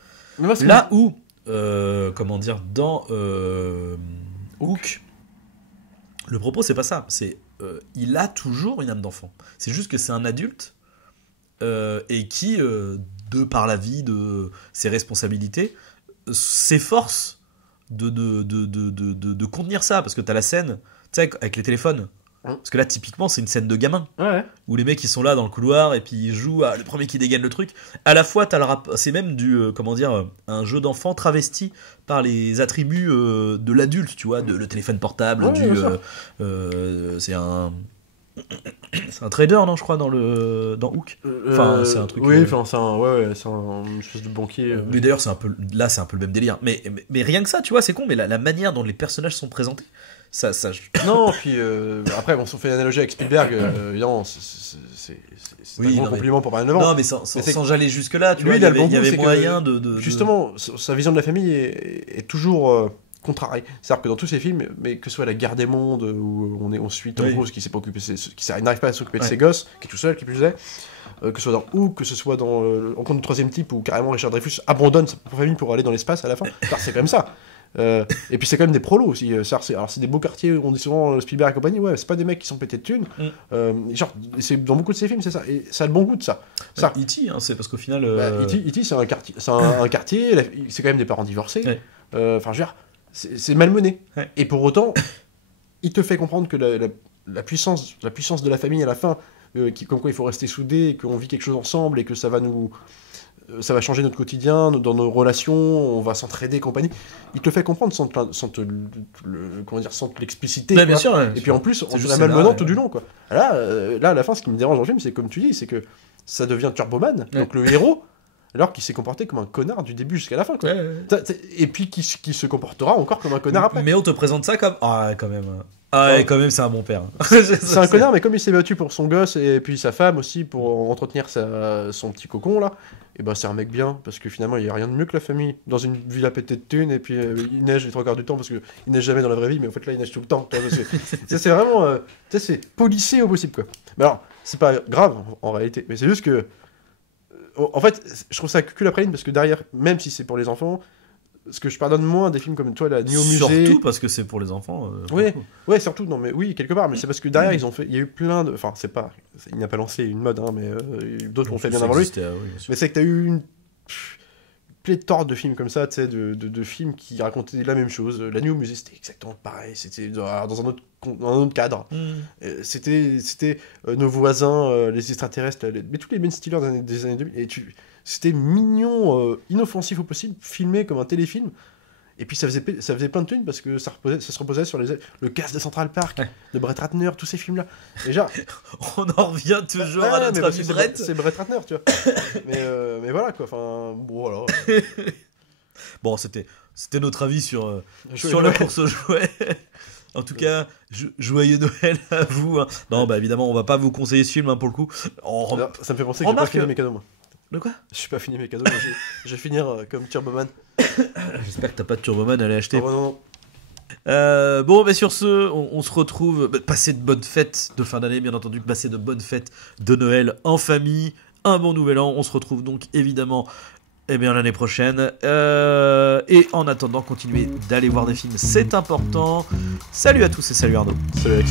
Là où, comment dire, dans Hook, le propos, c'est pas ça. C'est il a toujours une âme d'enfant. C'est juste que c'est un adulte, et qui, de par la vie, de ses responsabilités, s'efforce de contenir ça, parce que t'as la scène, tu sais, avec les téléphones, parce que là typiquement c'est une scène de gamin, où les mecs ils sont là dans le couloir et puis ils jouent à le premier qui dégaine le truc. À la fois c'est même du comment dire, un jeu d'enfant travesti par les attributs de l'adulte, tu vois, le téléphone portable, c'est un trader, non, je crois, dans Hook. Enfin, c'est un truc. Oui, enfin, c'est un espèce de banquier. Mais d'ailleurs, c'est un peu le même délire. Mais rien que ça, tu vois, c'est con. Mais la manière dont les personnages sont présentés, ça. Non, puis après, bon, si on fait l'analogie avec Spielberg, non, c'est un grand compliment pour Brian Devant. Non, mais sans j'aller jusque là, tu vois, il y avait moyen de. Justement, sa vision de la famille est toujours. Contrarié. C'est-à-dire que dans tous ces films, mais que ce soit La Guerre des Mondes, où on suit Tom Cruise qui n'arrive pas à s'occuper de ses gosses, qui est tout seul, qui plus est, que ce soit dans Hook, que ce soit dans Rencontre du troisième type, où carrément Richard Dreyfuss abandonne sa propre famille pour aller dans l'espace à la fin. C'est comme ça. Et puis c'est quand même des prolos aussi. Alors c'est des beaux quartiers, on dit souvent Spielberg et compagnie, ouais, c'est pas des mecs qui sont pétés de thunes. Genre, c'est dans beaucoup de ces films, c'est ça. Et ça a le bon goût de ça. E.T., hein, c'est parce qu'au final. E.T., c'est un quartier, c'est quand même des parents divorcés. Enfin, je veux dire, c'est malmené. Et pour autant, il te fait comprendre que la puissance de la famille à la fin, comme quoi il faut rester soudés, qu'on vit quelque chose ensemble et que ça va changer notre quotidien, dans nos relations, on va s'entraider, compagnie. Il te fait comprendre sans l'expliciter. Bien sûr, et puis en plus, on la malmenant tout du long, quoi. Là, à la fin, ce qui me dérange dans le film, c'est comme tu dis, c'est que ça devient Turboman, donc le héros, alors qu'il s'est comporté comme un connard du début jusqu'à la fin, quoi. Et puis qui se comportera encore comme un connard après. Mais on te présente ça comme... Ah, quand même... quand même, c'est un bon père. C'est un connard, mais comme il s'est battu pour son gosse et puis sa femme aussi pour entretenir son petit cocon là, et ben c'est un mec bien, parce que finalement il n'y a rien de mieux que la famille dans une villa pétée de thunes, et puis il neige les 3 quarts du temps, parce qu'il neige jamais dans la vraie vie, mais en fait là il neige tout le temps. C'est vraiment c'est policé au possible, quoi. Mais alors c'est pas grave en réalité, mais c'est juste que en fait je trouve ça cul après ligne, parce que derrière, même si c'est pour les enfants, ce que je pardonne moins des films comme toi, la Nuit au musée. Surtout parce que c'est pour les enfants. Ouais, ouais, surtout, non, mais oui, quelque part, mais c'est parce que derrière, il y a eu plein de. Enfin, il n'a pas lancé une mode, hein, mais d'autres l'ont fait bien avant lui. Mais c'est que t'as eu une pléthore de films comme ça, tu sais, de films qui racontaient la même chose. La Nuit au musée, c'était exactement pareil, c'était dans un autre cadre. C'était nos voisins, les extraterrestres, mais tous les Ben Stiller des années 2000, et c'était mignon, inoffensif au possible, filmé comme un téléfilm. Et puis ça faisait plein de thunes parce que ça se reposait sur le cast de Central Park, de Brett Ratner, tous ces films-là. Déjà, on en revient toujours à notre ami Brett. C'est Brett Ratner, tu vois. mais voilà quoi. Enfin, bon alors. Bon, c'était notre avis sur Jouer, la ouais. course aux jouets. En tout cas, joyeux Noël à vous. Hein. Non, bah évidemment, on va pas vous conseiller ce film hein, pour le coup. Alors, ça me fait penser que j'ai pas fini mes cadeaux, moi. De quoi ? Je suis pas fini mes cadeaux, mais je vais finir comme Turboman. J'espère que t'as pas de Turboman à aller acheter. Oh, non. Bon, bah sur ce, on se retrouve. Passez de bonnes fêtes de fin d'année, bien entendu. Passez de bonnes fêtes de Noël en famille. Un bon nouvel an. On se retrouve donc évidemment l'année prochaine. Et en attendant, continuez d'aller voir des films. C'est important. Salut à tous et salut Arnaud. Salut Alex.